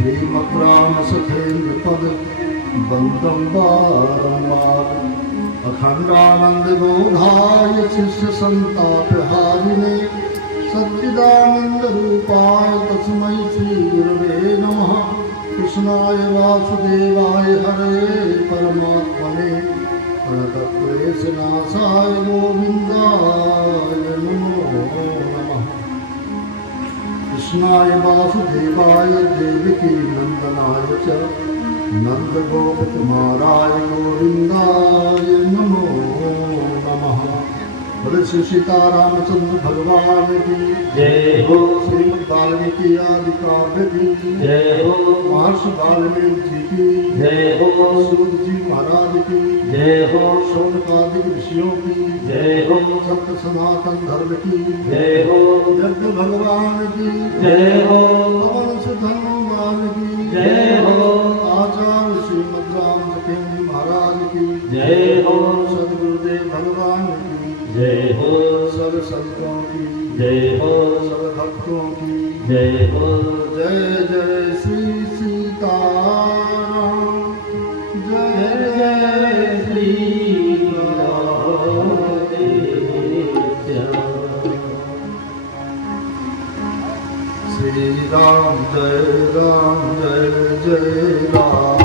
श्रीमद्रामसखेन्द्रपद वन्दं बारम्बार अखण्डानन्दबोधाय शिष्यसन्तापहारिणे सच्चिदानन्दरूपाय तस्मै श्रीगुरवे नमः। कृष्णाय वासुदेवाय हरे परमात्मने प्रणतक्लेशनाशाय गोविन्दाय नमो नमः। कृष्णाय वासुदेवाय देवकी नन्दनाय च नन्दगोपकुमाराय गोविन्दाय नमो नमः। बोले श्री सीतारामचंद्र भगवान की जय हो। श्रीमद् वाल्मीकि आदि काव्य की जय हो। महर्षि वाल्मीकि जी की जय हो। सूत जी महाराज की जय हो। शौनकादिक ऋषियों की जय हो। सत्य सनातन धर्म की जय हो। यज्ञ भगवान की जय हो। पवन सुत हनुमान की जय हो। आचार्य श्रीमद् रामचंद्र महाराज की जय हो। सदगुरुदेव भगवान की जय हो। सब संतों की जय हो। सब भक्तों की जय हो। जय जय श्री सीताराम जय जय श्री श्री राम जय जय राम।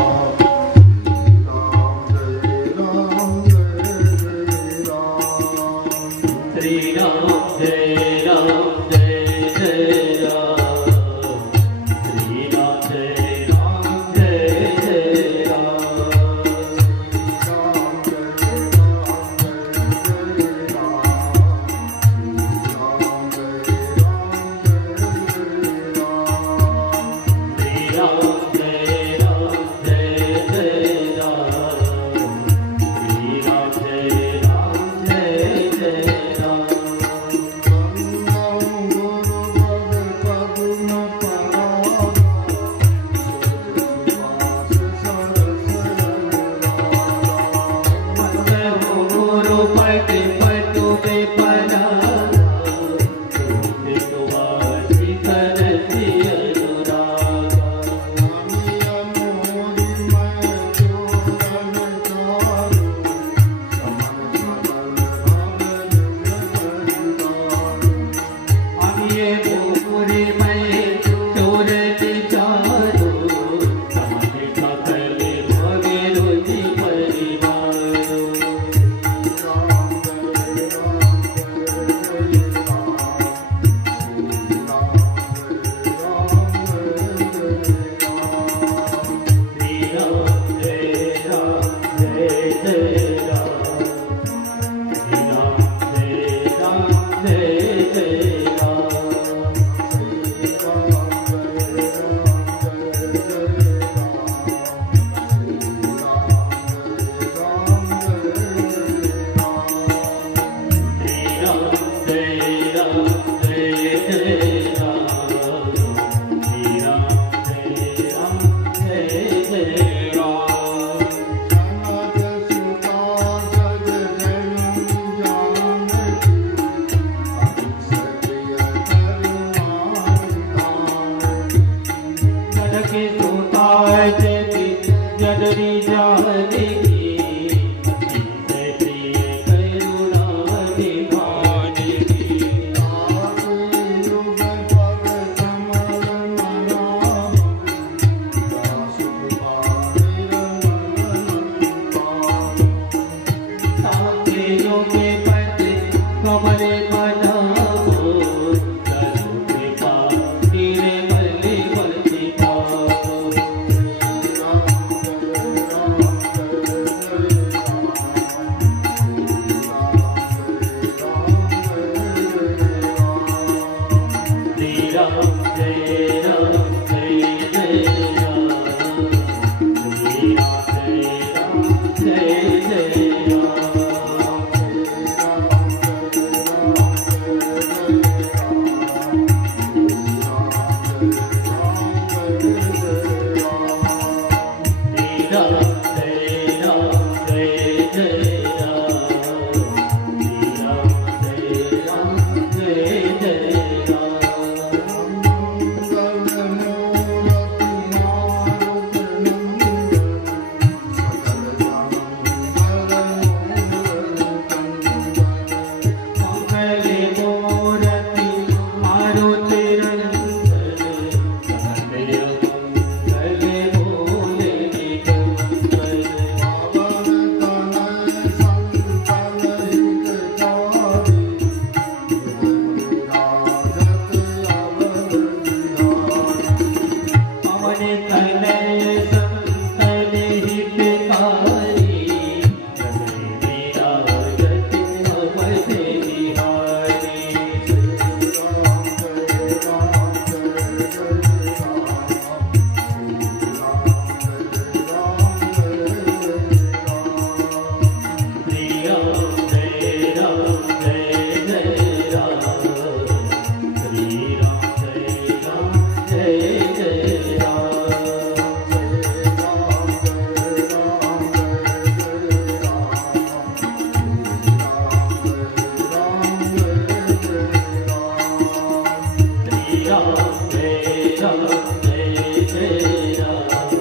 जय राम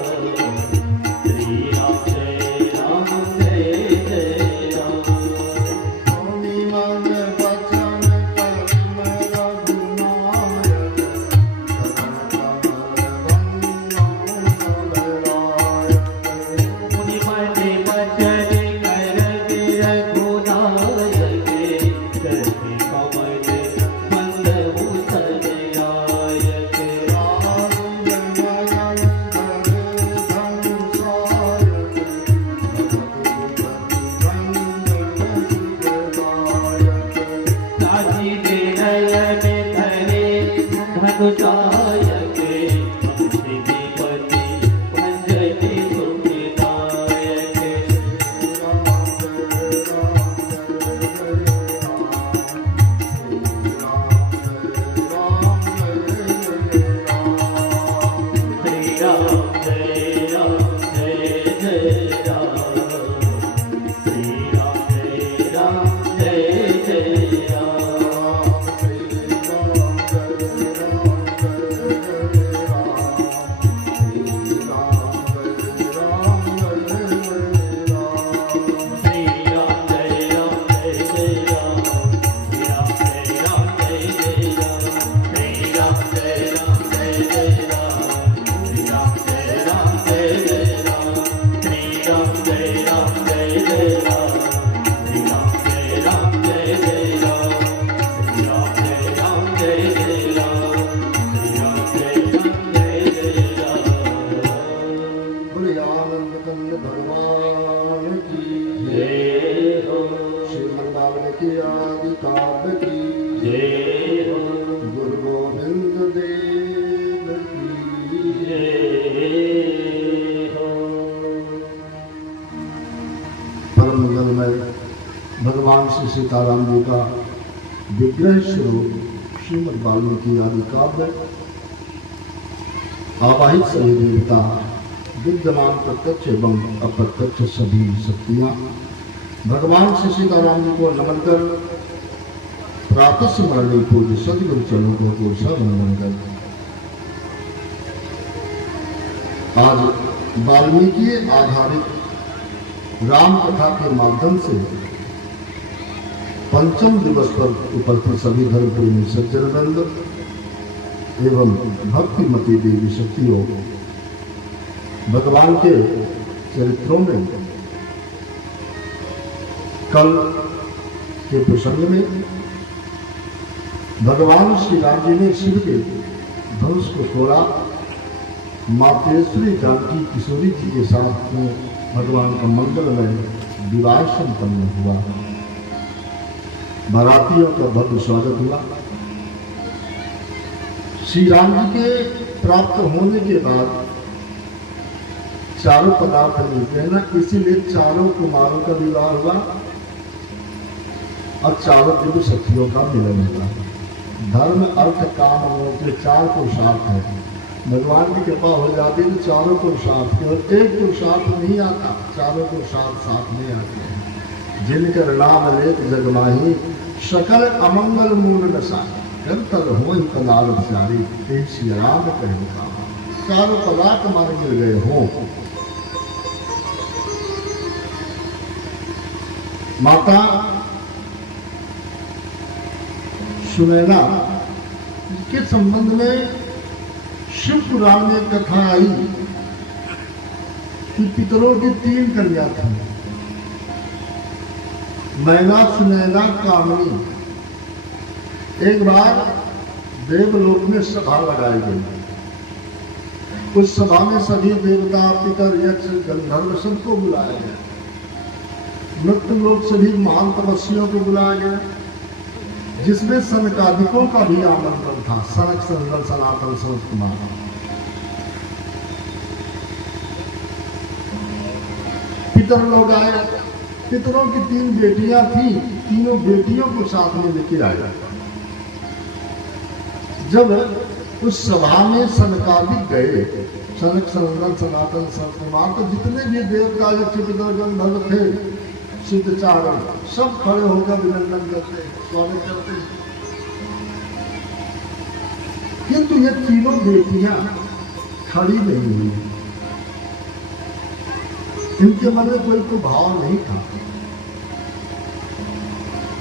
श्री राम जय राम जय जय राम स्वामी मन वचन कर्म रघुनायक मुनि मन वचन कर रघुनायक करते कमल बंधु सजनायक साजी दे नयन धरे धनुषायक श्रीपति पंजति सुखदायक श्री राम जय राम जय जय राम श्री राम जय राम जय जय राम श्री राम जय राम जय जय राम श्री राम जय राम जय जय राम श्री राम जय राम जय जय राम श्री राम जय राम जय जय राम श्री राम जय राम जय जय राम श्री राम जय राम जय जय राम श्री राम जय राम जय जय राम श्री राम जय राम जय जय राम बोले आनंद कंद भगवान की जय हो श्रीमद् वाल्मीकि आदि काव्य की जय हो गुरु गोविंद देव की जय हो परम मंगलमय भगवान श्री सीताराम जी का विग्रह स्वरूप श्रीमद् वाल्मीकि आदि काव्य आवाहित सभी देवता विद्यमान प्रत्यक्ष एवं अप्रत्यक्ष सभी शक्तियां भगवान श्री सीताराम जी को नमन कर प्रातः स्मरणीय पूज्य सदगुरु चरणों को सब नमन कर आज वाल्मीकि आधारित राम कथा के माध्यम से पंचम दिवस पर उपस्थित सभी धर्म प्रेमी सज्जनवृंद एवं भक्तिमती देवी शक्तियों भगवान के चरित्रों में कल के प्रसंग में भगवान श्री राम जी ने शिव के धनुष को तोड़ा। मातेश्वरी जानकी किशोरी जी के साथ में भगवान का मंगलमय विवाह संपन्न हुआ। बारातियों का भव्य स्वागत हुआ। श्री राम जी के प्राप्त होने के बाद चारों पदार्थ मिलते हैं ना, इसीलिए चारों कुमारों का विवाह हुआ और चारों दिव्य शक्तियों का मिलन हुआ। धर्म अर्थ काम मोक्ष के चार पुरुषार्थ है। भगवान की कृपा हो जाती है तो चारों पुरुषार्थ केवल एक पुरुषार्थ नहीं आता, चारों पुरुषार्थ साथ में आते हैं। जिनकर नाम लेत जगमाही सकल अमंगल मूल नशाई कर तल हो पदार्थ सारी एक श्री राम कहे चारों पदार्थ मारे मिल गए हों। माता सुनैना के संबंध में शिव पुराण में कथा आई कि पितरों की 3 कन्या थी, मैना, सुनैना, कामनी। एक बार देवलोक में सभा लगाई गई। उस सभा में सभी देवता, पितर, यक्ष, गंधर्व सबको बुलाया गया। मृत्यु लोक सभी महान तपस्वियों को बुलाया गया, जिसमें सनकादिकों का भी आमंत्रण था। सनक, सनंदन, सनातन, सनत कुमार। पितर लोग आए। पितरों की 3 बेटियां थी, तीनों बेटियों को साथ में लेके आए। जब उस सभा में सनकादिक गए, सनक, सनंदन, सनातन, सनत कुमार, तो जितने भी देवता, यक्ष, पितर, गंधर्व थे, सिद्धचारण, सब खड़े होकर अभिनंदन करते, स्वागत करते। किंतु ये तीनों बेटियां खड़ी नहीं हुई। इनके मन में कोई तो भाव नहीं था,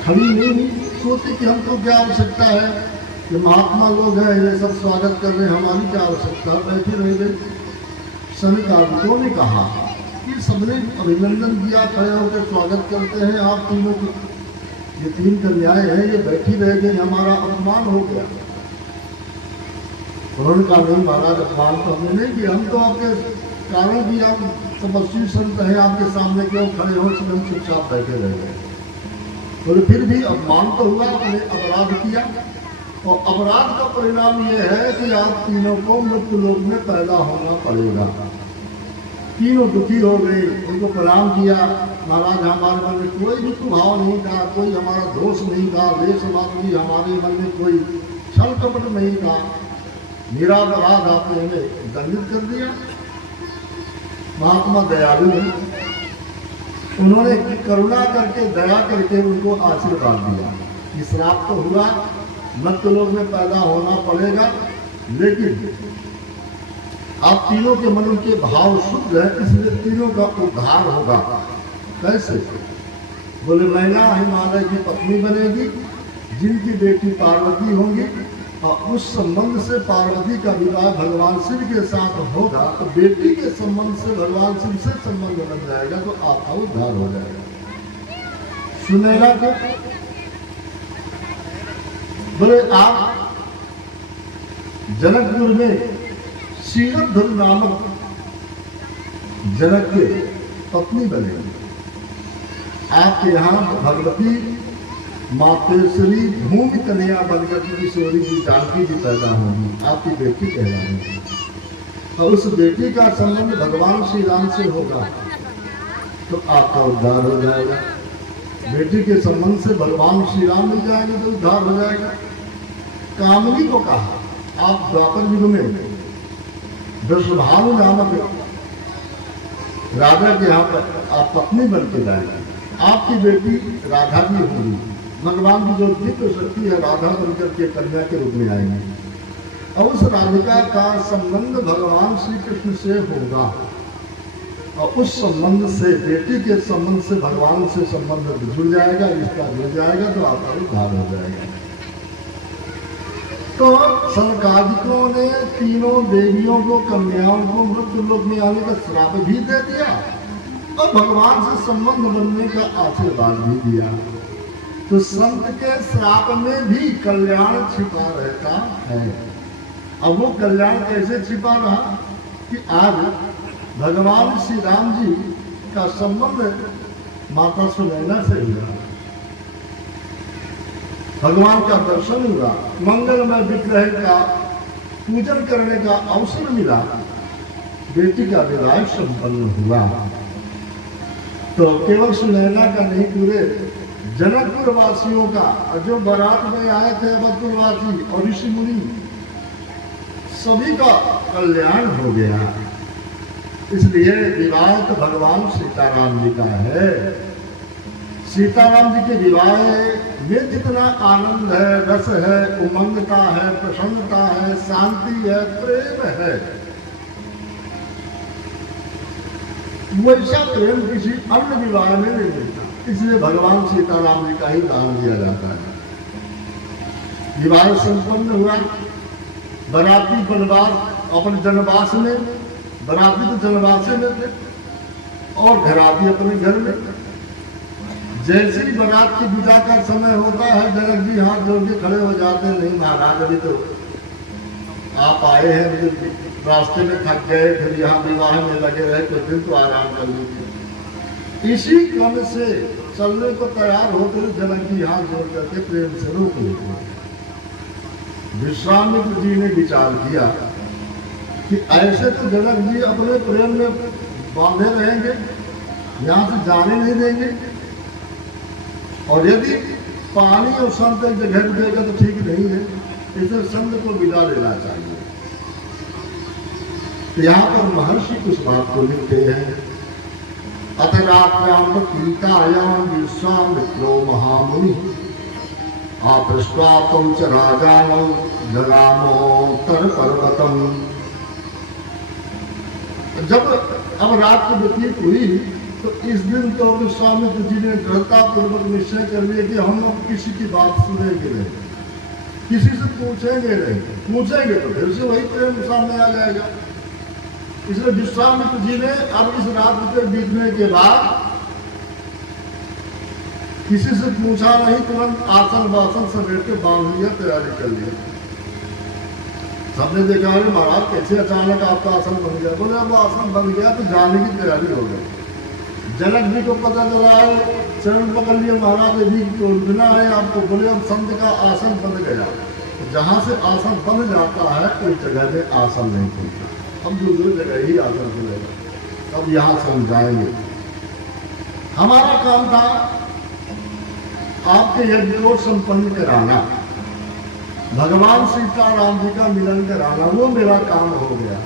खड़ी नहीं हुई। सोचे कि हमको क्या आवश्यकता है कि महात्मा लोग हैं, ये सब स्वागत कर रहे हैं, हमारी क्या आवश्यकता, बैठे रह गए। सनकादिकों ने कहा कि सबने अभिनंदन किया, खड़े होकर स्वागत करते हैं आप तीनों को, ये तीन कन्याएं हैं, ये बैठी रह गई, हमारा अपमान हो गया। उन्होंने कहा नहीं महाराज, अपमान तो हमने नहीं किया, हम तो आपके कारण भी आप तपस्वी संत हैं, आपके सामने क्यों खड़े हो, हम चुपचाप बैठे रह गए। बोले फिर भी अपमान तो हुआ, आपने अपराध किया, और अपराध का परिणाम यह है कि आप तीनों को मृत्यु लोक में पैदा होना पड़ेगा। तीनों दुखी हो गए, उनको प्रणाम किया। महाराज हमारे मन में कोई भी कुभाव नहीं था, कोई हमारा दोष नहीं था, देशवासी हमारे मन में कोई छल कपट नहीं था, निरापराध आपने हमें दंडित कर दिया। महात्मा दयालु है, उन्होंने करुणा करके दया करके उनको आशीर्वाद दिया कि श्राप तो हुआ, मृत्यु लोक में पैदा होना पड़ेगा, लेकिन आप तीनों के मन के भाव शुद्ध है, इसलिए तीनों का उद्धार होगा। कैसे? बोले मैना हिमालय की पत्नी बनेगी, जिनकी बेटी पार्वती होंगी, और उस संबंध से पार्वती का विवाह भगवान शिव के साथ होगा, तो बेटी के संबंध से भगवान शिव से संबंध बन जाएगा, तो आपका उद्धार हो जाएगा। सुनेगा को बोले आप जनकपुर में शीलध्वज नामक जनक के पत्नी बनेगी। आपके यहाँ भगवती मातेश्वरी भूमि कन्या बनकर की किशोरी जी जानकी जी पैदा होंगी, आपकी बेटी कहलाएंगी, और उस बेटी का संबंध भगवान श्री राम से होगा, तो आपका उद्धार हो जाएगा। बेटी के संबंध से भगवान श्री राम मिल जाएंगे तो उद्धार हो जाएगा। कामनी को कहा आप द्वापर युग में वृषभानु नामक राजा के यहाँ पर आप पत्नी बन के जाएंगे, आपकी बेटी राधा भी होगी। भगवान की जो दिव्य शक्ति है, राधा बनकर के कन्या के रूप में आएंगे, और उस राधिका का संबंध भगवान श्री कृष्ण से होगा, और उस संबंध से बेटी के संबंध से भगवान से संबंध जुड़ जाएगा, रिश्ता जुड़ जाएगा, तो आपका उद्धार हो जाएगा। तो सनकादिकों ने तीनों देवियों को, कन्याओं को मृत्यु लोक में आने का श्राप भी दे दिया, और भगवान से संबंध बनने का आशीर्वाद भी दिया। तो संत के श्राप में भी कल्याण छिपा रहता है। अब वो कल्याण कैसे छिपा रहा कि आज भगवान श्री राम जी का संबंध माता सुनैना से हुआ, भगवान का दर्शन हुआ, मंगलमय विग्रह का पूजन करने का अवसर मिला, बेटी का विवाह संपन्न हुआ। तो केवल सुनैना का नहीं, पूरे जनकपुर वासियों का, जो बारात में आए थे अवधपुर वासी और ऋषि मुनि, सभी का कल्याण हो गया। इसलिए विवाह तो भगवान सीताराम जी का है। सीताराम जी के विवाह में जितना आनंद है, रस है, उमंगता है, प्रसन्नता है, शांति है, प्रेम है, वैसा प्रेम किसी अन्य विवाह में नहीं मिलता। इसलिए भगवान सीताराम जी का ही दान दिया जाता है। विवाह संपन्न हुआ, बराती बनवास अपने जनवास में, बराती तो जनवास में थे, और घराती अपने घर में। जैसे ही बारात की विदा का समय होता है, जनक जी हाथ जोड़ के खड़े हो जाते हैं, नहीं महाराज अभी तो आप आए हैं, रास्ते में थक गए, फिर यहाँ विवाह में लगे रहे, कुछ दिन तो आराम कर लीजिए। इसी क्रम से चलने को तैयार होते हुए जनक जी हाथ जोड़ करके प्रेम से रोक लेते। विश्वामित्र जी ने विचार किया कि ऐसे तो जनक जी अपने प्रेम में बांधे रहेंगे, यहाँ से जाने नहीं देंगे, और यदि पानी और संत एक जगह देगा तो ठीक नहीं है, इसे संत को विदा लेना चाहिए। तो यहाँ पर महर्षि कुछ बात को लिखते हैं, अतरात्म्याम कीतायाम विश्वामित्रो महामुनि आपृष्ट्वा तम च राजानो जगामोत्तर पर्वतम जब अब रात को व्यतीत हुई तो इस दिन तो विश्वामित्र जी ने दृढ़तापूर्वक निश्चय कर लिया कि हम अब किसी की बात सुनेंगे नहीं, किसी से पूछेंगे नहीं, पूछेंगे तो फिर से वही प्रेम सामने आ जाएगा। इसलिए विश्वामित्र जी ने अब इस रात के बीतने के बाद किसी से पूछा नहीं, तुरंत आसन वासन समेट के बांध लिया, तैयारी कर लिया। सबने देखा है महाराज कैसे अचानक आपका आसन बन गया। बोले अब आसन बन गया तो जाने की तैयारी हो गई। जनक जी को पता चला है, चरण पकड़ लिए महाराज अभी तो बिना है आपको। बोले अब संत का आसन बन गया। तो जहाँ से आसन बन जाता है उस जगह में आसन नहीं खुलता, अब दूसरी जगह ही आसन खुलेगा। अब यहाँ से हम जाएंगे। हमारा काम था आपके यज्ञ को संपन्न कराना, भगवान सीताराम जी का मिलन कराना, वो मेरा काम हो गया।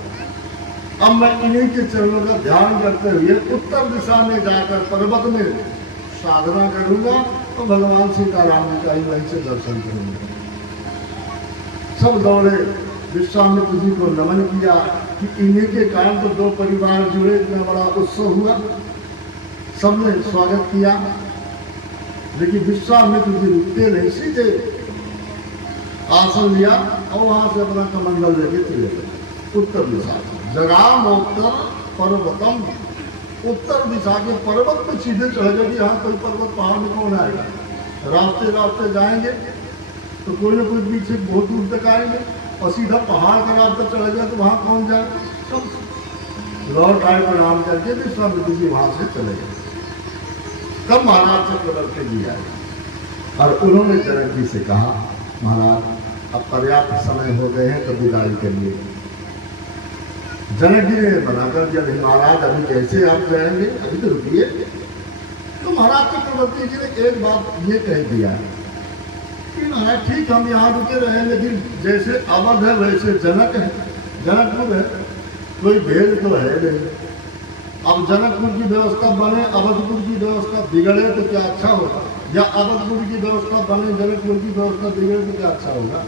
अब मैं इन्हीं के चरणों का ध्यान करते हुए उत्तर दिशा में जाकर पर्वत में साधना करूंगा तो भगवान सीताराम जी का ही वहीं से दर्शन करूंगा। सब दौड़े, विश्वामित्र जी को नमन किया कि इन्हीं के कारण तो दो परिवार जुड़े, इतना बड़ा उत्सव हुआ। सबने स्वागत किया, लेकिन विश्वामित्र जी रुकते नहीं, सीधे आसन लिया और वहां से अपना कमंडल लेके चले गए उत्तर दिशा। जगामोत्तर पर्वतम, उत्तर दिशा के पर्वत पे सीधे चढ़ गए कि यहाँ कोई पर्वत पहाड़ में कौन आएगा। रास्ते रास्ते जाएंगे तो कोई ना कोई पीछे बहुत दूर तक आएंगे, और सीधा पहाड़ का रास्ता चढ़ गया तो वहाँ कौन जाए। तो लौट आए, प्रणाम करके विश्वामित्र जी वहां से चले गए। तब महाराज चक्रवर्ती जी आए और उन्होंने जनक जी से कहा, महाराज अब पर्याप्त समय हो गए हैं तो विदाई करिए। जनक जी ने मना कर दिया, नहीं महाराज अभी कैसे आप जाएंगे, अभी तो रुकिए। तो महाराज चक्रवर्ती जी ने एक बात ये कह दिया कि महाराज ठीक हम यहाँ रुके रहे, लेकिन जैसे अवध है वैसे जनक है, जनकपुर है, कोई भेद तो है नहीं। अब जनकपुर की व्यवस्था बने, अवधपुर की व्यवस्था बिगड़े तो क्या अच्छा होगा, या अवधपुर की व्यवस्था बने, जनकपुर की व्यवस्था बिगड़े तो क्या अच्छा होगा।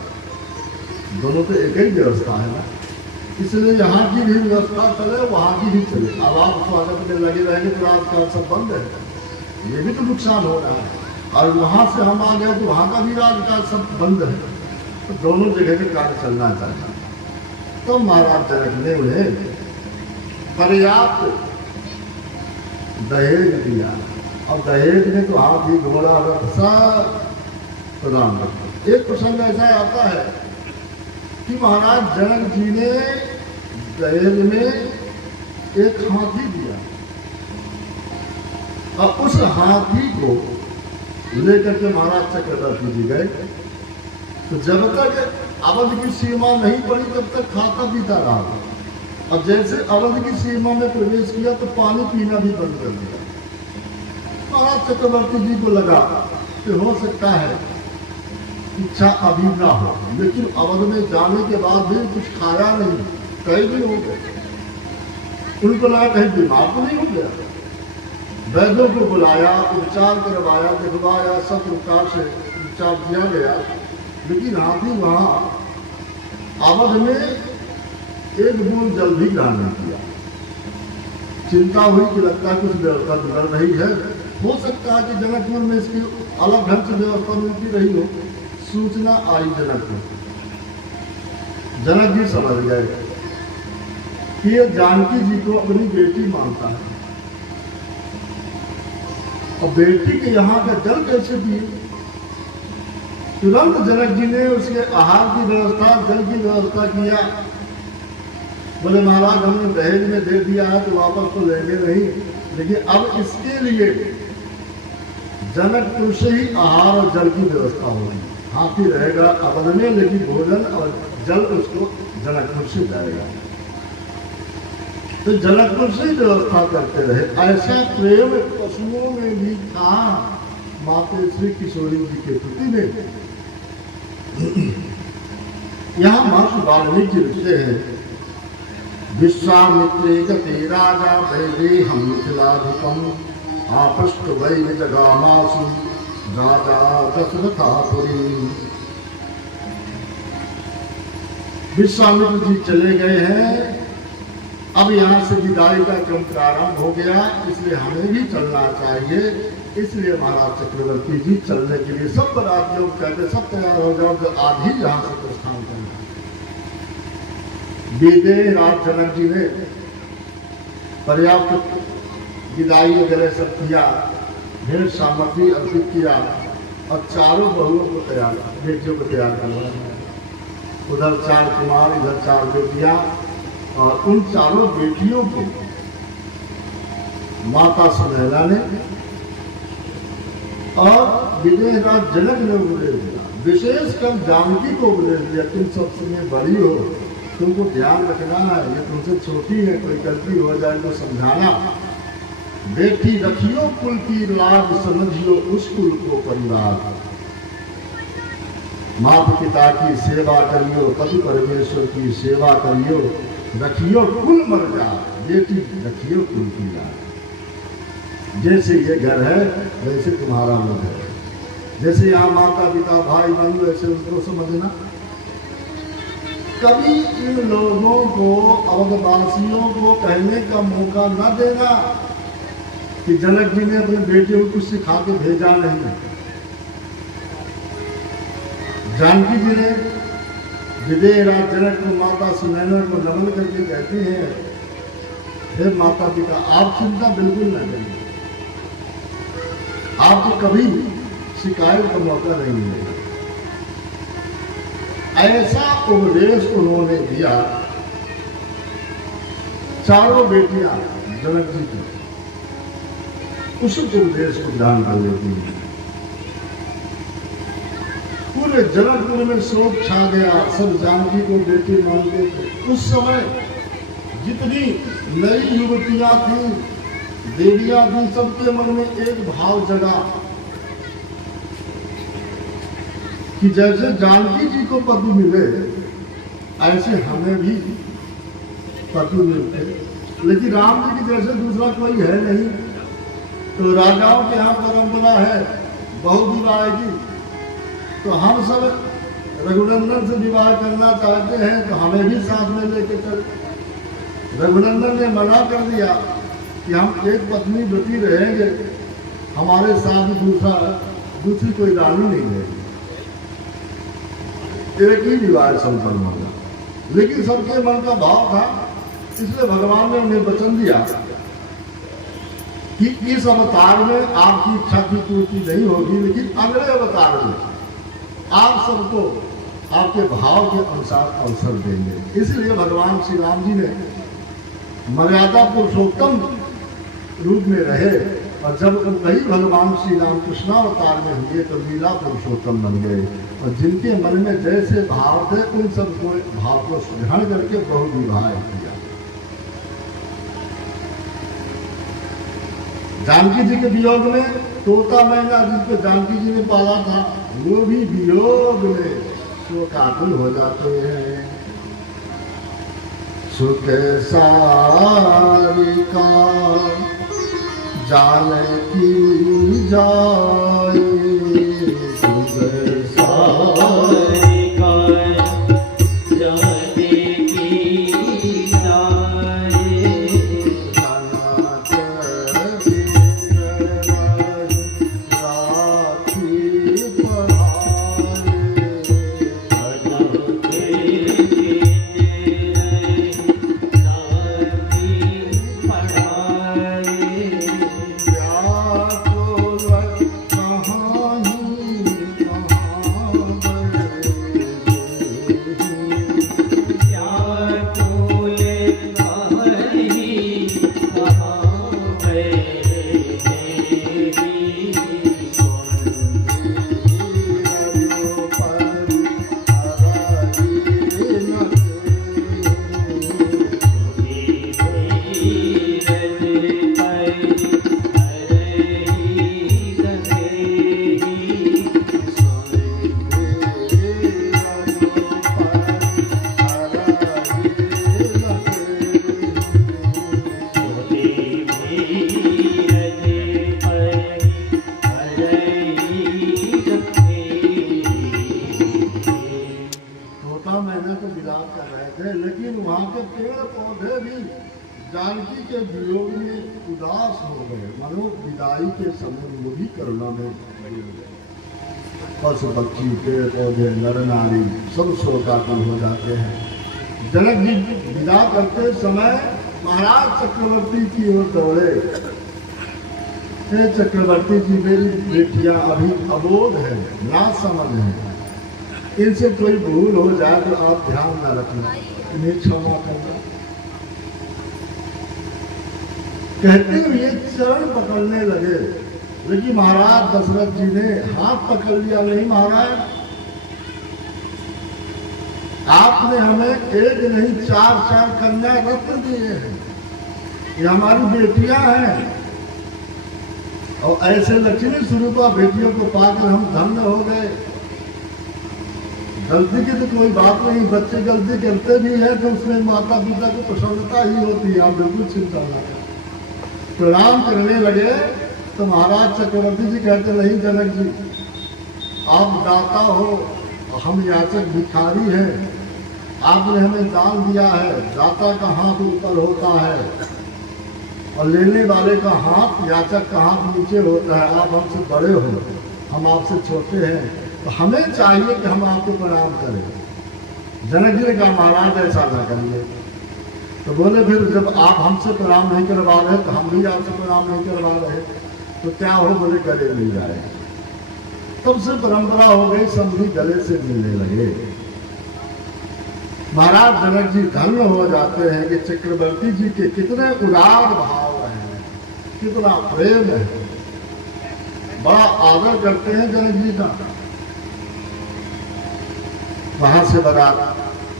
दोनों तो एक ही व्यवस्था है ना, इसलिए यहाँ की भी व्यवस्था चले, वहाँ की भी चले। अब आप स्वागत में लगे रहेंगे तो राजकाज सब बंद है, ये भी तो नुकसान हो रहा है। और वहाँ से हम आ गए तो वहाँ का भी राजकाज सब बंद है, तो दोनों जगह के कार्य चलना चाहिए। तो महाराज जनक ने उन्हें पर्याप्त दहेज दिया, और दहेज में तो हाथी घोड़ा रथ सब प्रदान करते। एक प्रसंग ऐसा आता है कि महाराज जनक जी ने दहेज में एक हाथी दिया, और उस हाथी को लेकर के महाराज चक्रवर्ती जी गए। तो जब तक अवध की सीमा नहीं पड़ी तब तक खाता पीता रहा, और जैसे अवध की सीमा में प्रवेश किया तो पानी पीना भी बंद कर दिया। महाराज चक्रवर्ती जी को लगा कि हो सकता है इच्छा अभी ना हो, लेकिन अवध में जाने के बाद भी कुछ खाया नहीं, कई दिन हो गए। उनको लगा कहीं बीमार तो नहीं हो गया। वैद्यों को बुलाया, उपचार करवाया, दिखवाया, सब प्रकार से उपचार किया गया, लेकिन हाथी वहां अवध में एक बूंद जल भी ग्रहण नहीं किया। चिंता हुई कि लगता है कुछ व्यवस्था बिगड़ रही है, हो सकता है कि जनकपुर में इसकी अलग ढंग से व्यवस्था मिलती रही हो। सूचना आई जनक को, जनक जी समझ गए कि ये जानकी जी को अपनी बेटी मानता है, और बेटी के यहाँ का जल कैसे पिए। तुरंत जनक जी ने उसके आहार की व्यवस्था, जल की व्यवस्था किया। बोले महाराज हमने दहेज में दे दिया है तो वापस तो लेंगे नहीं, लेकिन अब इसके लिए जनकपुर से ही आहार और जल की व्यवस्था होगी। हाथी रहेगा अवध में, लेकिन भोजन और जल उसको जनकपुर से जाएगा। तो जनकपुर से ही व्यवस्था करते रहे। ऐसा प्रेम पशुओं में भी था माता श्री किशोरी जी के प्रति में। यहाँ महर्षि वाल्मीकि लिखते हैं, विश्वामित्रे गते राजा वैदेहं मिथिलाधिपम् आपृष्ट वै जगामासु राजा दशरथापुरी। विश्वामित्र जी चले गए हैं अब यहाँ से विदाई का क्रम प्रारंभ हो गया, इसलिए हमें भी चलना चाहिए। इसलिए महाराज चक्रवर्ती जी चलने के लिए सब राज्यों को कहते सब तैयार हो जाओ, जो आज ही यहाँ से प्रस्थान करना। विदेह राज जनक जी ने पर्याप्त विदाई वगैरह सब किया, ढेर सामग्री अर्पित किया और चारों बहुओं को तैयार, बेटियों को तैयार करवाया। उधर 4 कुमार, इधर 4 बेटियां, और उन चारों बेटियों को माता सुनैना ने और विदेहराज जनक ने उपदेश दिया। विशेषकर जानकी को उपदेश दिया, तुम सबसे बड़ी हो, तुमको ध्यान रखना है, ये तुमसे छोटी है, कोई गलती हो जाए तो समझाना। बेटी रखियो कुल की लाज, समझियो उस कुल को परिवार। माता पिता की सेवा करियो, पति परमेश्वर की सेवा करियो, रखियो कुल मर्जा, बेटी रखियो कुल की लाज। जैसे ये घर है वैसे तुम्हारा मन है, जैसे यहाँ माता पिता भाई बंधु ऐसे उनको समझना। कभी इन लोगों को, अवधवासियों को कहने का मौका न देना कि जनक जी ने अपने बेटे को कुछ सिखा के भेजा नहीं। जानकी जी ने विदेहराज जनक को, माता सुनैना को नमन करके कहती हैं, हे माता पिता, आप चिंता बिल्कुल न करिए, आपको कभी शिकायत का मौका नहीं मिलेगा। ऐसा उपदेश उन्होंने दिया। चारों बेटियां जनक जी की उस उपदेश को ध्यान कर लेती हैं। पूरे जनकपुर में शोक छा गया, सब जानकी को बेटी मानते थे। उस समय जितनी नई युवतियां थी, देवियां थी, सबके मन में एक भाव जगा कि जैसे जानकी जी को पति मिले ऐसे हमें भी पति मिलते। लेकिन राम जी की जैसे दूसरा कोई है नहीं, तो राजाओं के यहाँ परंपरा है बहु विवाह की, तो हम सब रघुनंदन से विवाह करना चाहते हैं, तो हमें भी साथ में लेके चल। रघुनंदन ने मना कर दिया कि हम एक पत्नी व्रती रहेंगे, हमारे साथ दूसरी कोई रानी नहीं है, एक ही विवाह संपन्न होगा। लेकिन सबके मन का भाव था, इसलिए भगवान ने उन्हें वचन दिया कि इस अवतार में आपकी इच्छा की पूर्ति नहीं होगी, लेकिन अगले अवतार में आप सबको आपके भाव के अनुसार अवसर देंगे। इसलिए भगवान श्री राम जी ने मर्यादा पुरुषोत्तम रूप में रहे, और जब वही भगवान श्री राम कृष्णावतार में हुए तो लीला पुरुषोत्तम बन गए। और जिनके मन में जैसे भाव थे उन सबको भाव को ग्रहण करके बहु विवाह किया। जानकी जी के वियोग में तोता मैना जिसको जानकी जी ने पाला था, वो भी वियोग में शोकाकुल हो जाते हैं। सुख सारिका जानकी जाए, सुख सारिका जानकी जाए, जानकी के वियोग में उदास हो गए, मनो विदाई के समय वो भी करुणा में गिर गए। पशु पक्षी पेड़ पौधे नर नारी सब शोकाकुल हो जाते हैं। जनक जी विदा करते समय महाराज चक्रवर्ती की ओर दौड़े। हे चक्रवर्ती जी, मेरी बेटियां अभी अबोध है, ना समझ है, इनसे कोई भूल हो जाए तो आप ध्यान न रखना, इन्हें क्षमा करना। कहते हुए चरण पकड़ने लगे, लेकिन महाराज दशरथ जी ने हाथ पकड़ लिया। नहीं महाराज, आपने हमें एक नहीं 4 कन्या रत्न दिए हैं, ये हमारी बेटियां हैं, और ऐसे लक्ष्मी स्वरूपा बेटियों को पाकर हम धन्य हो गए। गलती की तो कोई बात नहीं, बच्चे गलती करते भी हैं तो उसमें माता पिता को प्रसन्नता ही होती है, आप बिल्कुल चिंता न करें। प्रणाम करने लगे तो महाराज चक्रवर्ती जी कहते, नहीं जनक जी, आप दाता हो, हम याचक भिखारी हैं, आपने हमें दान दिया है, दाता का हाथ ऊपर होता है और लेने वाले का हाथ, याचक का हाथ नीचे होता है। आप हमसे बड़े हो, हम आपसे छोटे हैं, तो हमें चाहिए कि हम आपको प्रणाम करें। जनक जी ने कहा, महाराज ऐसा ना करिए। तो बोले, फिर जब आप हमसे प्रणाम नहीं करवा रहे तो हम भी आपसे प्रणाम नहीं करवा रहे, तो क्या हो? बोले, गले मिल जाए। तब से परंपरा हो गई, सब भी गले से मिलने लगे। महाराज जनक जी धन्य हो जाते हैं कि चक्रवर्ती जी के कितने उदार भाव हैं, कितना प्रेम है, बड़ा आदर करते हैं जनक जी का। वहां से बारात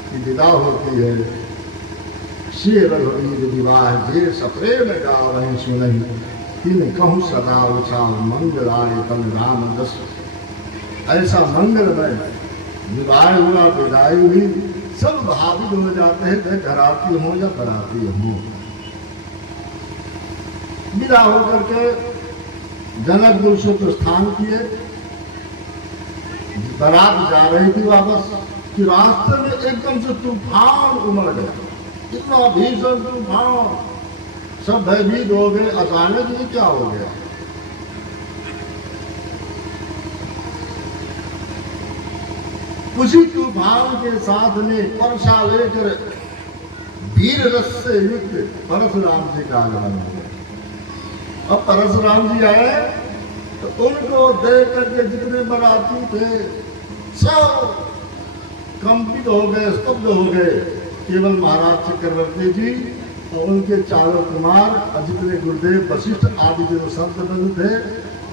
की विदा होती है। श्री रघुवीर विवाह जे सप्रेम गावहि सुनहि, तिन कहूँ सदा उछा मंगलाय तन राम दस। ऐसा मंगलमय विवाह हुआ, विदाई हुई, सब भावुक हो जाते हैं, चाहे घराती हो या बराती हो। विदा होकर के जनकपुर से प्रस्थान किए। बारात जा रही थी वापस कि रास्ते में एकदम से तूफान उमड़ गया, इतना भीषण तूफान, सब भयभीत हो गए। अचानक ये क्या हो गया? उसी तूफान के साथ में परछा लेकर वीर रस से युक्त परशुराम जी का आगमन हो गया। अब परशुराम जी आए तो उनको देख करके जितने बराती थे सब कंपित हो गए, स्तब्ध हो गए। केवल महाराज चक्रवर्ती जी और उनके चारों कुमार और जितने गुरुदेव वशिष्ठ आदि जो संत बंधु थे,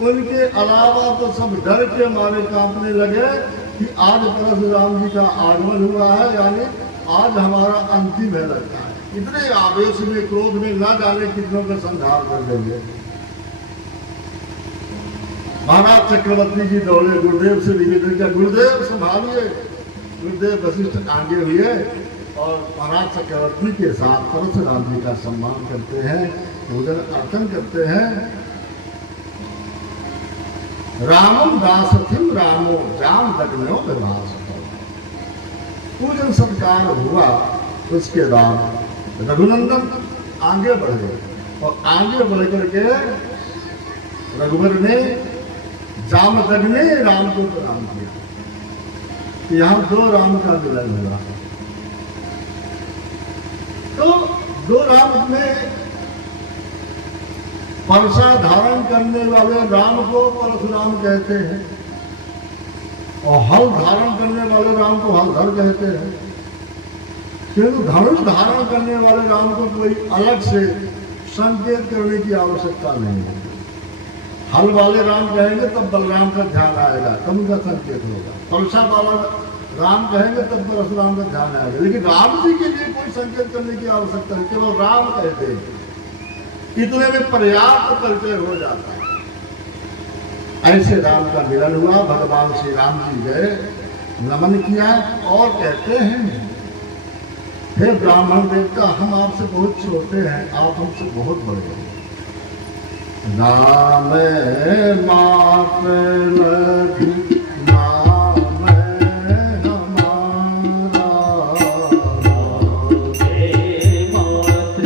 उनके अलावा तो सब डर के मारे कांपने लगे कि आज परशुराम जी का आगमन हुआ है, यानी आज हमारा अंतिम है लगता है। इतने आवेश में, क्रोध में, ना जाने कितनों का संहार कर देंगे। महाराज चक्रवर्ती जी दौड़े, गुरुदेव से निवेदन किया, गुरुदेव संभालिए। गुरुदेव वशिष्ठ आगे हुए और महाराज चक्रवर्ती के साथ परशुराम जी का सम्मान करते हैं, भोजन अर्चन करते हैं। रामम दासथिम रामो जाम दग्नो विभास। पूजन सत्कार हुआ। उसके बाद रघुनंदन आगे बढ़े और आगे बढ़ करके रघुवर ने जामदग्न ने राम को प्रणाम किया। यहाँ 2 राम का मिलन हुआ। तो 2 राम में परसा धारण करने वाले राम को परशुराम कहते हैं और हल धारण करने वाले राम को हलधर कहते हैं। किंतु धनुष धारण करने वाले राम को कोई अलग से संकेत करने की आवश्यकता नहीं है। हल वाले राम कहेंगे तब बलराम का ध्यान आएगा, तब उनका संकेत होगा। परसा वाला राम कहेंगे तब परशुराम का ध्यान आएगा। लेकिन राम जी के लिए कोई संकेत करने की आवश्यकता नहीं, केवल राम कहते हैं, इतने में पर्याप्त परिचय हो जाता है। ऐसे राम का मिलन हुआ। भगवान श्री राम जी गए, नमन किया और कहते हैं, हे ब्राह्मण देवता, हम आपसे बहुत छोटे हैं, आप हमसे बहुत बड़े हैं। नाम मात लघु नाम हमारा, हे मात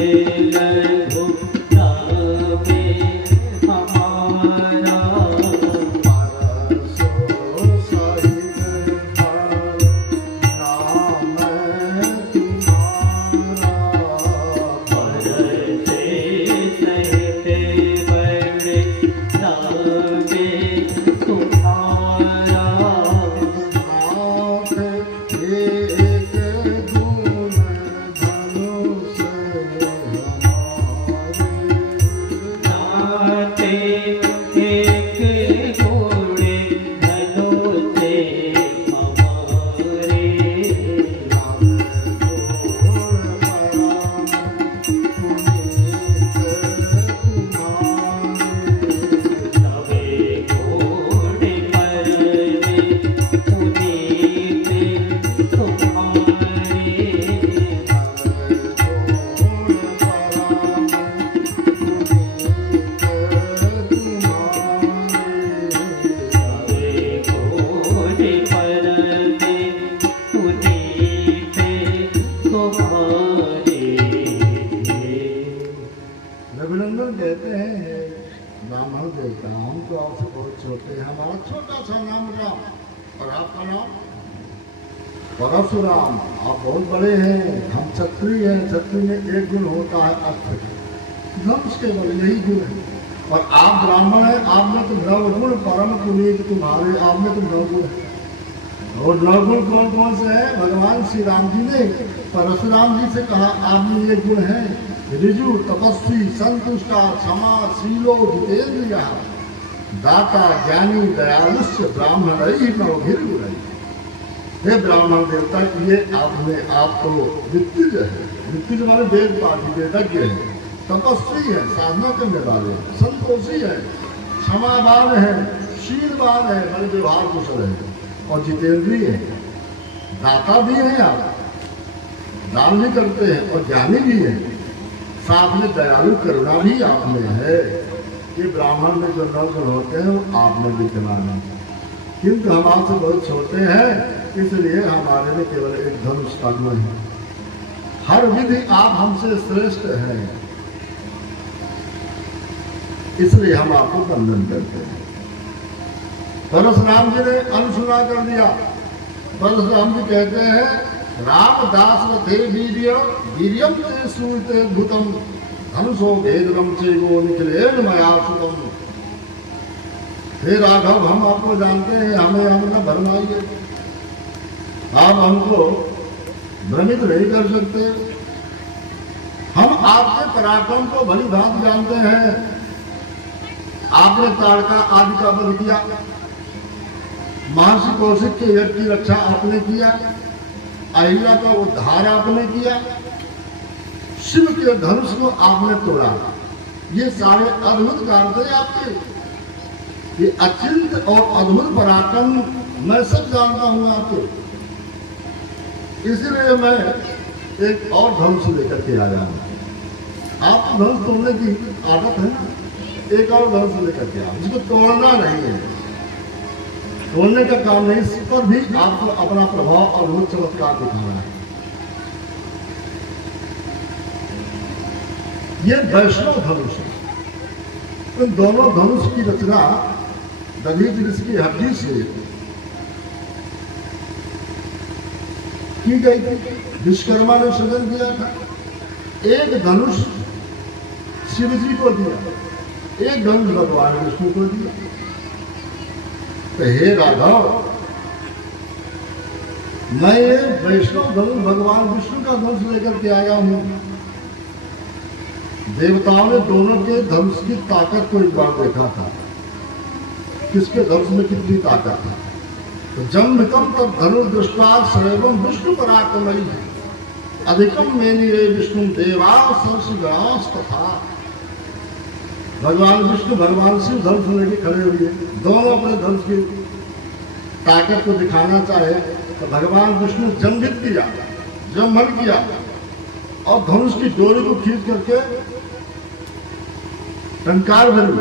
अभिनंदन कहते हैं ब्राह्मण देवता, हम तो आपसे बहुत छोटे हैं, हमारा छोटा सा नाम राम और आपका नाम परशुराम, आप बहुत बड़े हैं, हम क्षत्रिय हैं, क्षत्रिय में एक गुण होता है अस्त्र, धनुष केवल यही गुण है, और आप ब्राह्मण हैं, आप में तो नवगुण परम पुनीत तुम्हारे, आप में तो नवगुण है। और नवगुण कौन कौन से हैं? भगवान श्री राम जी ने परशुराम जी से कहा आप में ये गुण है, ऋजु तपस्वी संतुष्टा क्षमा शीलो जितेंद्रिय दाता ज्ञानी दयालुष्य ब्राह्मण ही नवभिर्गुण। हे ब्राह्मण देवता, ये आप तो वित्तिज है, वित्तिज माने वेद पाठी वेदज्ञ है, तपस्वी है, साधना करने वाले, संतोषी है, क्षमावान है, शीलवान है, माने व्यवहार कुशल है, और जितेंद्रिय है, दाता भी है, आप दान भी करते हैं और ज्ञानी भी है, साथ में दयालु करुणा भी आप में है। ये ब्राह्मण में जो नवगुण होते हैं वो आप में विद्यमान है, किंतु हम आपसे बहुत छोटे हैं, इसलिए हमारे में केवल एक धनुष का गुण है, हर विधि आप हमसे श्रेष्ठ हैं, इसलिए हम आपको वंदन करते हैं। परशुराम जी ने अनसुना कर दिया। परशुराम जी कहते हैं रामदास थे वीर्य वीर्यम ते सूते भूतम धनुषो भेदरम से वो निकले मया सुतम। हे राघव, हम आपको जानते हैं, हमें हम न भरमाइए, आप हमको भ्रमित नहीं कर सकते, हम आपके पराक्रम को भली भांति जानते हैं। आपने ताड़का आदि का वध किया, महर्षि कौशिक के यज्ञ की रक्षा आपने किया, अहिल्या का उद्धार आपने किया, शिव के धनुष को आपने तोड़ा, ये सारे अद्भुत कार्य थे आपके, ये अचिंत और अद्भुत पराक्रम मैं सब जानता हूं आपके, इसीलिए मैं एक और धनुष लेकर के आया हूं। आप धनुष तोड़ने की आदत है ना, एक और धनुष लेकर के आओ, जिसको तोड़ना नहीं है, तोड़ने का काम नहीं, इस पर भी आपको अपना प्रभाव और रूप चमत्कार दिखाना है। ये वैष्णव धनुष है। इन दोनों धनुष की रचना दधीच ऋषि की हड्डी से की गई थी, विश्वकर्मा ने सृजन किया था। एक धनुष शिव जी को दिया, एक धनुष भगवान विष्णु को दिया। तो हे राघव, मैं ये वैष्णव धनुष भगवान विष्णु का धनुष लेकर के आया हूं। देवताओं ने दोनों के धनुष की ताकत को एक बार देखा था, किसके धनुष में कितनी ताकत है। तो जम्भितम तब धनुष दृष्टा सर्वम विष्णु पराक्रमई अधिकम मेनि रे विष्णु देवा सरसिगास तथा। भगवान विष्णु भगवान शिव धनुष लेके खड़े हुए, दोनों अपने धनुष की ताकत को दिखाना चाहे तो भगवान विष्णु जम्भित किया, जम्भन किया और धनुष की डोरी को खींच करके टंकार भरी।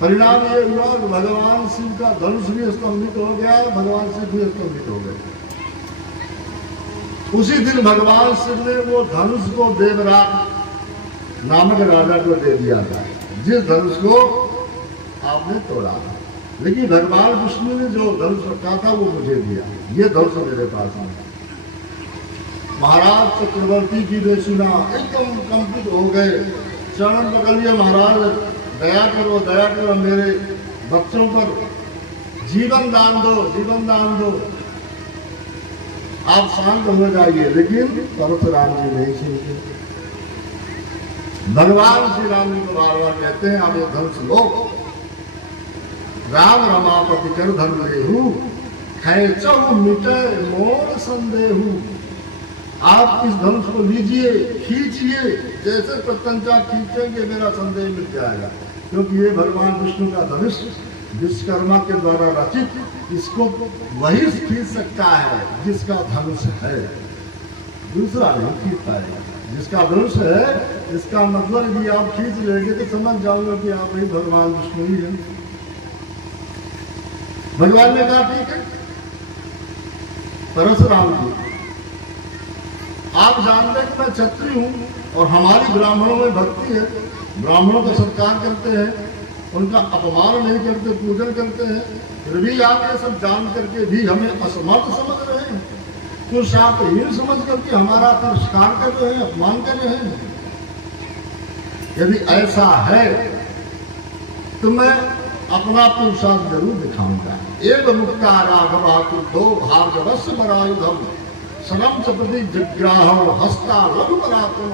परिणाम ये हुआ कि भगवान शिव का धनुष भी स्तंभित हो गया, भगवान शिव भी स्तंभित हो गए। उसी दिन भगवान शिव ने वो धनुष को देवराज नामक राजा को दे दिया था, जिस धनुष को आपने तोड़ा। लेकिन भगवान विष्णु ने जो धनुष रखा था वो मुझे दिया, ये धनुष मेरे पास है। महाराज चक्रवर्ती जी ने सुना, एकदम कंपित हो गए, चरण पकड़ लिया, महाराज दया करो मेरे बच्चों पर, जीवन दान दो, जीवन दान दो, आप शांत हो जाइए। लेकिन परशुराम जी नहीं सुनते। भगवान श्री राम जी को बार बार कहते हैं आप ये धनुष लो, राम रमापति कर धर्म लेहू खेचहु मिटे मोर संदेहू। आप इस धनुष को लीजिए, खींचिए, जैसे प्रत्यंचा खींचेंगे मेरा संदेह मिट जाएगा। क्योंकि ये भगवान विष्णु का धनुष विश्वकर्मा के द्वारा रचित, इसको वही खींच सकता है जिसका धनुष है, दूसरा नहीं खींच पाएगा। जिसका धनुष है, इसका मतलब कि आप खींच लेंगे तो समझ जाओगे कि आप ही भगवान विष्णु ही हैं। भगवान ने कहा ठीक है, परशुराम जी आप जानते हैं कि मैं क्षत्रिय हूं और हमारी ब्राह्मणों में भक्ति है, ब्राह्मणों का सत्कार करते हैं, उनका अपमान नहीं करते, पूजन करते हैं, फिर भी आप ये सब जान करके भी हमें असमर्थ समझ रहे हैं, पुरुषार्थहीन समझ करके हमारा तिरस्कार कर रहे हैं, अपमान कर रहे हैं। यदि ऐसा है तो मैं अपना पुरुषार्थ जरूर दिखाऊंगा। एक मुक्ता राघवा तु दो भार्गवस्य बरायुधम सनम चपति जिग्राह हस्ता लघु पराक्रम।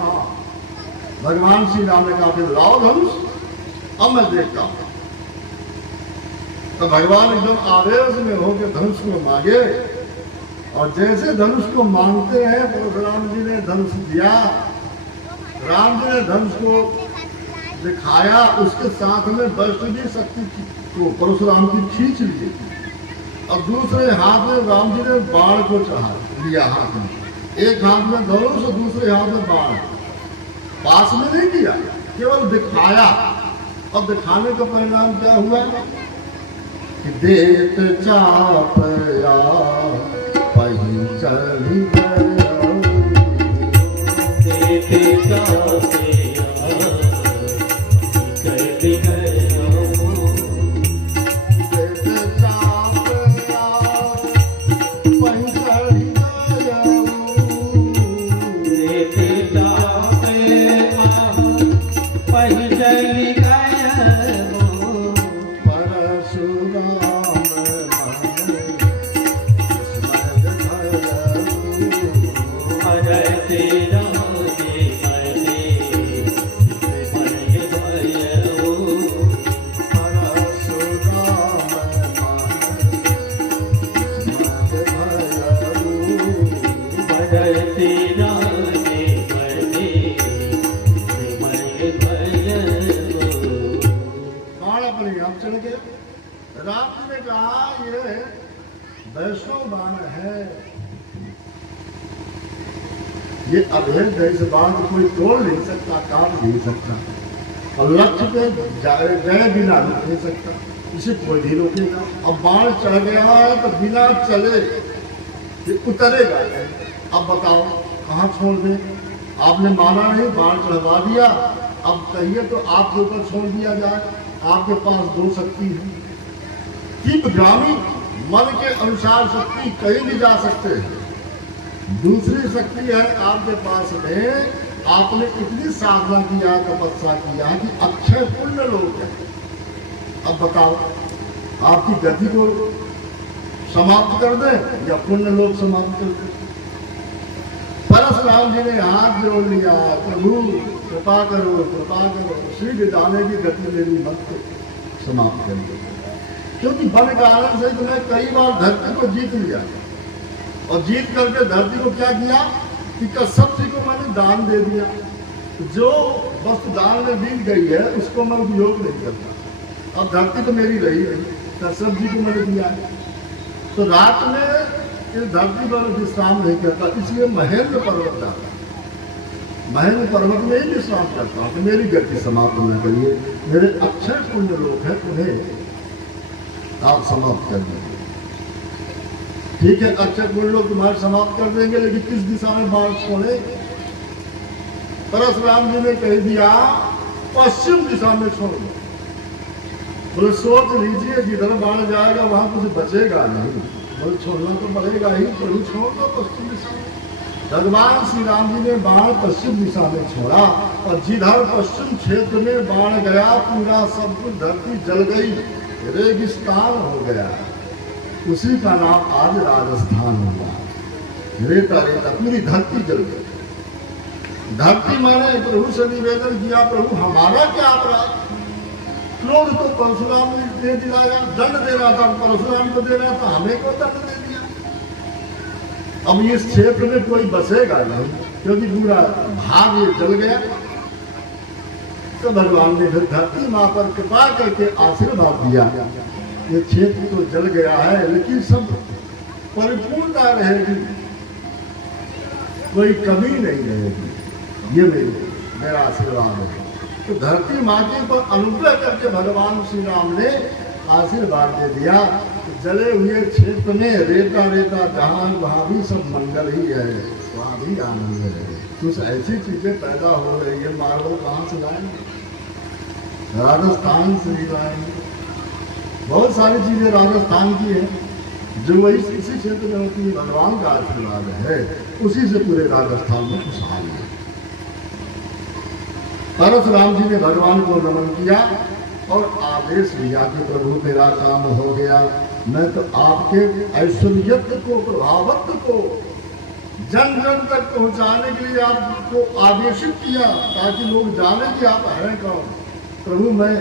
भगवान श्री राम ने कहा फिर लाओ धनुष, अब मैं देखता हूं। तो भगवान एकदम आवेश में होकर धनुष को मांगे, और जैसे धनुष को मांगते हैं परशुराम जी ने धनुष दिया। राम जी ने धनुष को दिखाया, उसके साथ में वैष्णवी शक्ति को परशुराम की खींच ली, और दूसरे हाथ में राम जी ने बाण को चढ़ा लिया हाथ में। एक हाथ में धनुष और दूसरे हाथ में बाण। पास में नहीं किया, केवल दिखाया। अब दिखाने का परिणाम क्या हुआ कि देत चापया पही चढ़ी देत चापया राम जी ने कहा ये वैष्णव बाण है, ये अभेद है, इस बाण को कोई तोड़ नहीं सकता, काट नहीं सकता, और लक्ष्य पे गए बिना रुक नहीं सकता, इसे कोई नहीं रोकेगा। अब बाण चढ़ गया है तो बिना चले ये उतरेगा। अब बताओ कहाँ छोड़ दे? आपने माना नहीं, बाण चढ़वा दिया, अब कहिए तो आपके ऊपर छोड़ दिया जाए। आपके पास दो शक्ति है कि ग्रामी मन के अनुसार शक्ति कहीं भी जा सकते हैं। दूसरी शक्ति है आपके पास में, आपने इतनी साधना किया, तपस्या किया कि अक्षय पुण्य लोक है। अब बताओ आपकी गति को समाप्त कर दें या पुण्य लोक समाप्त कर दें? परशुराम जी ने हाथ जोड़ लिया, प्रभु कृपा करो, कृपा करो, शीघ्र जाने की गति मेरी मत समाप्त कर दो। क्योंकि बन कारण से तो मैं कई बार धरती को जीत लिया, और जीत करके धरती को क्या किया कि कश्यप जी को मैंने दान दे दिया। जो वस्तु दान में बीत गई है उसको मैं उपयोग नहीं करता। अब धरती तो मेरी रही नहीं, कश्यप जी को मैंने दिया है। तो रात में इस धरती पर विश्राम नहीं करता, इसलिए महेंद्र पर्वत जाता, महेंद्र पर्वत में ही विश्राम करता हूँ। तो मेरी गति समाप्त न करिए, मेरे अक्षय पुण्य लोग हैं, उन्हें आप समाप्त कर देंगे। ठीक है, अक्षय पुण्य लोग तुम्हारे समाप्त कर देंगे, लेकिन किस दिशा में बाण छोड़े? परशुराम जी ने कह दिया पश्चिम दिशा में छोड़ दो। बोले सोच लीजिए जिधर बाण जाएगा वहां कुछ बचेगा नहीं, बोले छोड़ना तो पड़ेगा ही, प्रभु छोड़ दो पश्चिम दिशा में। भगवान श्री राम जी ने बाण पश्चिम दिशा में छोड़ा, और जिधर पश्चिम क्षेत्र में बाण गया पूरा सब कुछ धरती जल गई, रेगिस्तान हो गया। उसी का नाम आज राजस्थान हुआ। रेता रेता पूरी धरती जल गई। धरती माने प्रभु से निवेदन किया, प्रभु हमारा क्या अपराध? क्रोध तो परशुराम ने दे दिलाया, दंड देना था परशुराम को देना था, हमें को दंड दे दिया। अब इस क्षेत्र में कोई बसेगा नहीं, क्योंकि पूरा भाग ये जल गया। तो भगवान ने फिर धरती माँ पर कृपा करके आशीर्वाद दिया, ये क्षेत्र तो जल गया है लेकिन सब परिपूर्णता रहेगी, कोई कमी नहीं रहेगी, ये मेरा आशीर्वाद है। तो धरती माता पर अनुग्रह करके भगवान श्री राम ने आशीर्वाद दे दिया। जले हुए क्षेत्र में रेता रेता जहाँ वहाँ भी सब मंगल ही है, वहाँ भी आनंद है। कुछ ऐसी चीजें पैदा हो रही है, मार्बल कहाँ से लाएंगे? राजस्थान से ही लाएंगे। बहुत सारी चीजें राजस्थान की है जो वही इसी क्षेत्र में होती है। भगवान का आशीर्वाद है, उसी से पूरे राजस्थान में खुशहाल है। परशुराम जी ने भगवान को नमन किया और आदेश लिया कि प्रभु मेरा काम हो गया, मैं तो आपके ऐश्वर्यत्व को, प्रभावत्व को जन जन तक पहुंचाने के लिए आपको आदेशित किया ताकि लोग जाने कि आप हैं कौन। प्रभु मैं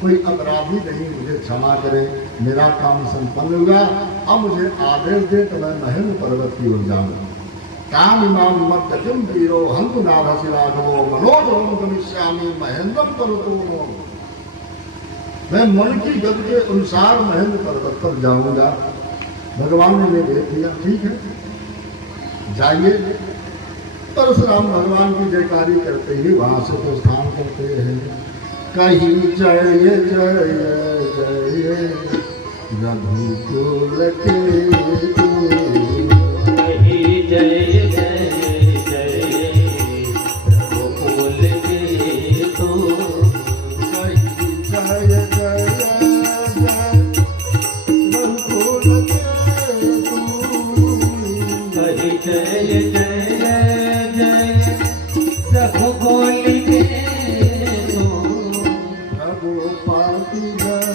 कोई अपराधी नहीं, मुझे क्षमा करें, मेरा काम संपन्न हुआ, अब मुझे आदेश दे तो मैं महेंद्र पर्वत की ओर जाऊँ। काम इमाम मद्दम वीरो हंतु नाभसी राघवो मनोधर्म गमिष्यामि महेंद्रम पर्वतो। मैं मन की गति के अनुसार महेंद्र पर्वत पर जाऊंगा। भगवान ने भेज दिया, ठीक है जाइए। परशुराम भगवान की जयकारी करते ही वहां से प्रस्थान करते हैं। कहीं जय जय जय रघुकुल के तू, कहीं जय जय जय रघुकुल के तू, कहीं जय जय जय रघुकुल के तू, कहीं जय जय जय रघुकुल के तू, रघुपति जय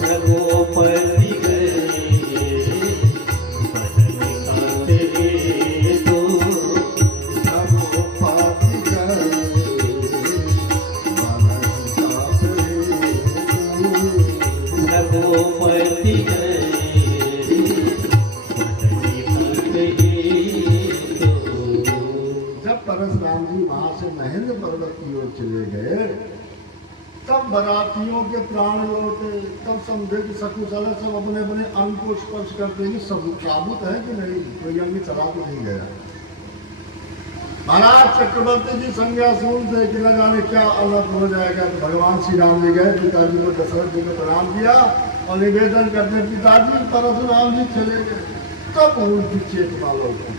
रघुपति गए बदन काटे तू, रघुपति जय रघुपति गए जब परशुराम जी वहां से महेंद्र पर्वत की ओर चले गए तब बरातियों के प्राण लौटे। तब समझे कि सकुशल सब अपने अपने अंग को स्पर्श करते ही सब साबुत है कि नहीं, कोई अंग चला तो नहीं गया। महाराज चक्रवर्ती जी संज्ञा सुनते कि न जाने क्या अलग हो जाएगा। तो भगवान श्री राम जी गए, पिताजी को दशरथ जी को प्रणाम किया और निवेदन करते पिताजी परशुराम जी चले गए। तब उनकी चेतना लौटी।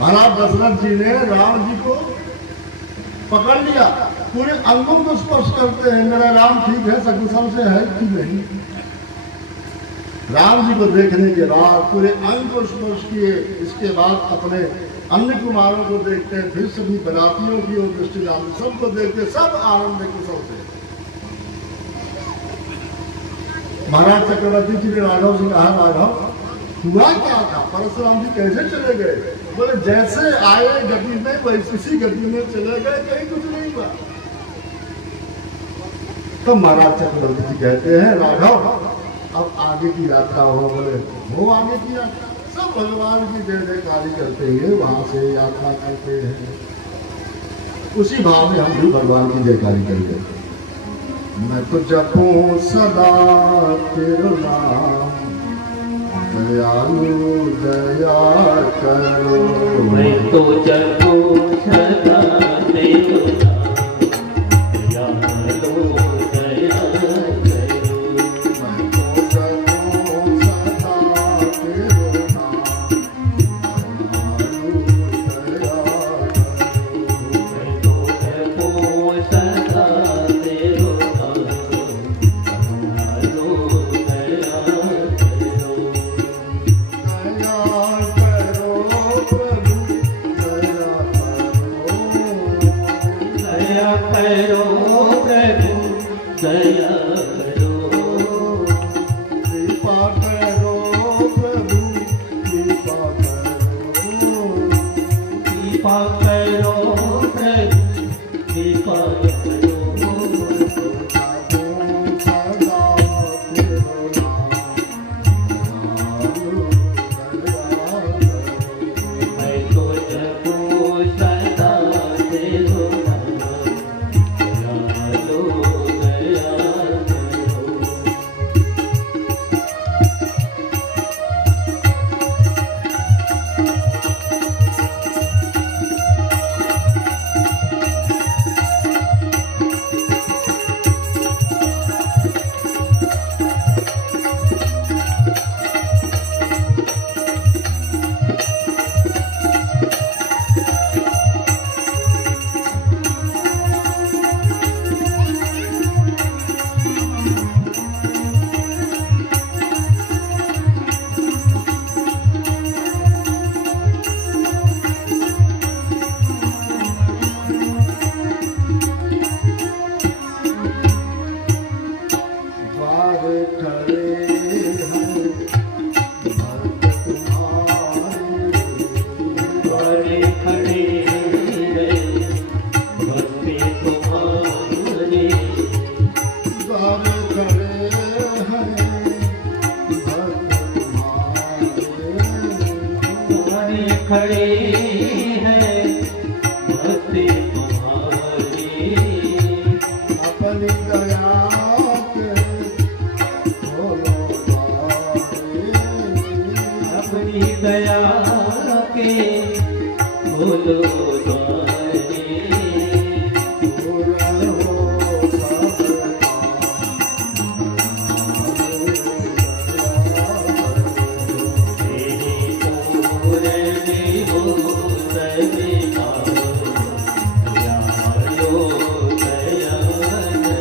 महाराज दशरथ जी ने राम जी को पकड़ लिया, पूरे अंगों को स्पर्श करते हैं, मेरा राम ठीक है, सकुशल से है कि नहीं। राम जी को देखने के बाद पूरे अंग को स्पर्श किए। इसके बाद अपने अन्य कुमारों को देखते हैं, फिर सभी बरातियों की ओर दृष्टि डालते, सबको देखते, सब आनंद कुशल से। महाराज चक्रवर्ती जी ने राघव से कहा, राघव हुआ क्या था, परशुराम जी कैसे चले गए? बोले जैसे आए गति में वैसी उसी गति में चले गए, कहीं कुछ नहीं हुआ। तो महाराज चक्रवर्ती जी कहते हैं, राघव अब आगे की यात्रा हो। बोले वो आगे की यात्रा, सब भगवान की जय जयकारी करते हुए वहां से यात्रा करते हैं। उसी भाव में हम भी भगवान की जयकारी करेंगे। मैं तो जपूं सदा तेरा नाम, दयालु दया करो। मैं तो जपूं सदा तेरा नाम, दयालु दया करो। मैं तो जपूं सदा तेरा नाम, दयालु दया करो। मैं तो जपूं सदा तेरा नाम, दयालु दया करो। दया करो प्रभु, दया करो। दया करो प्रभु, दया करो। कृपा करो, कृपा करो प्रभु, कृपा करो। सदा तेरो नाम, दयालु दया करो। मैं तो जपूं सदा तेरो नाम, दयालु दया करो। खड़े रे भक्ति तुम्हारी द्वार खड़े हैं भक्त तुम्हारे, द्वार खड़े हैं भक्ति तुम्हारी अपनी दया के खोलो द्वारे, अपनी दया के बोलो द्वारे पूरा हो सबका तेरी पूरनी हो सविता दयालो दयालो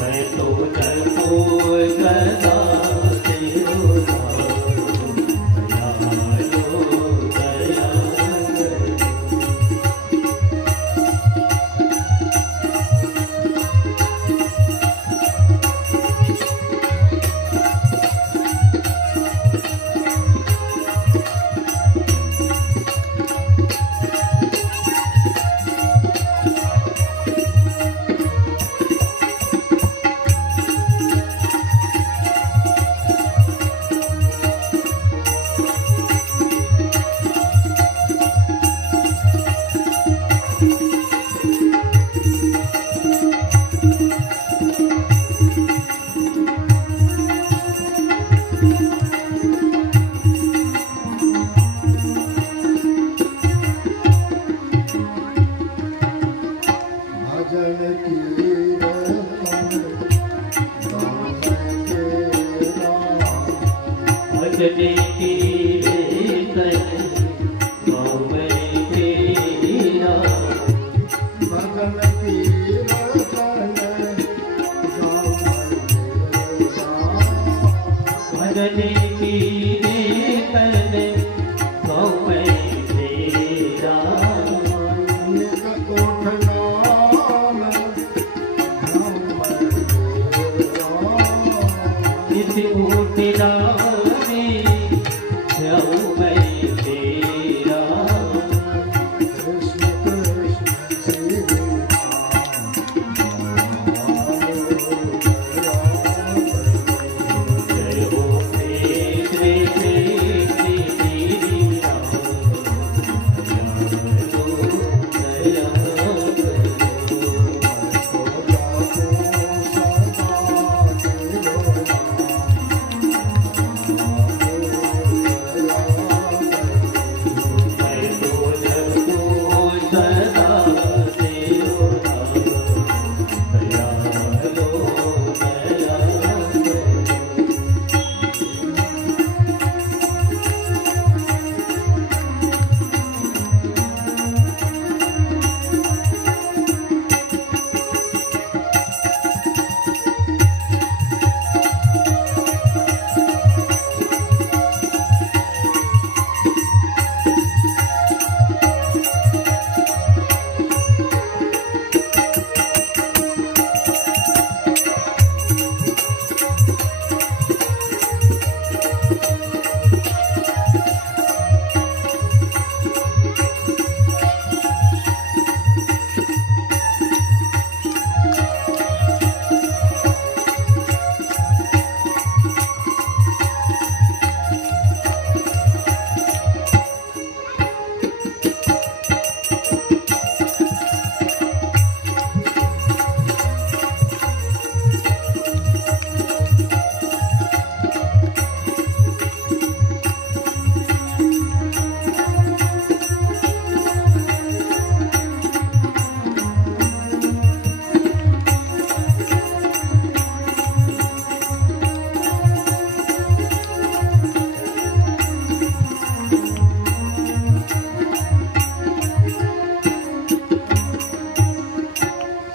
मैं तो जपो सदा तेरो नाम दयालो दयालो भजन कीर्तन गान तेरा, भजने की कीर्तन गावे तेरा भजन कीर्तन गान तेरा, भजने की कीर्तन गावे तेरा नित कोठ नाम ध्यान तेरा, नित कोटि नामे गावे तेरा कृष्ण कृष्ण श्री जय हो श्री कृष्ण श्री राम दयालो मैं तो जपो सदा तेरो नाम दयालो दयालो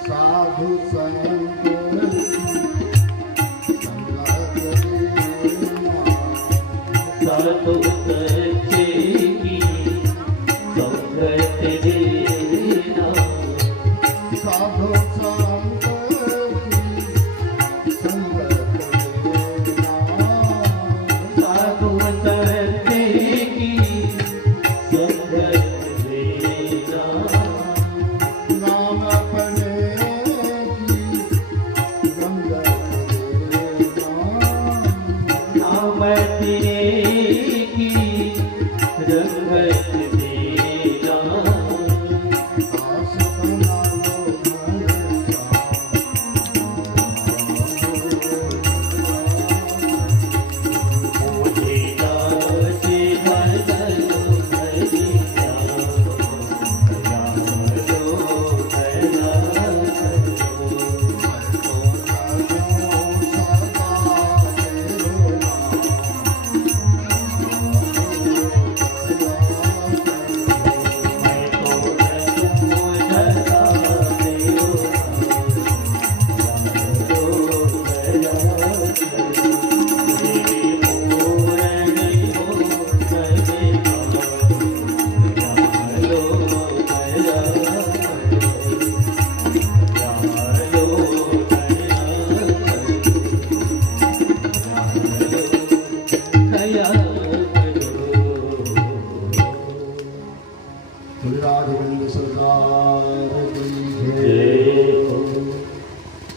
साधु संत साधु सच्चे की संगत देना साधु संत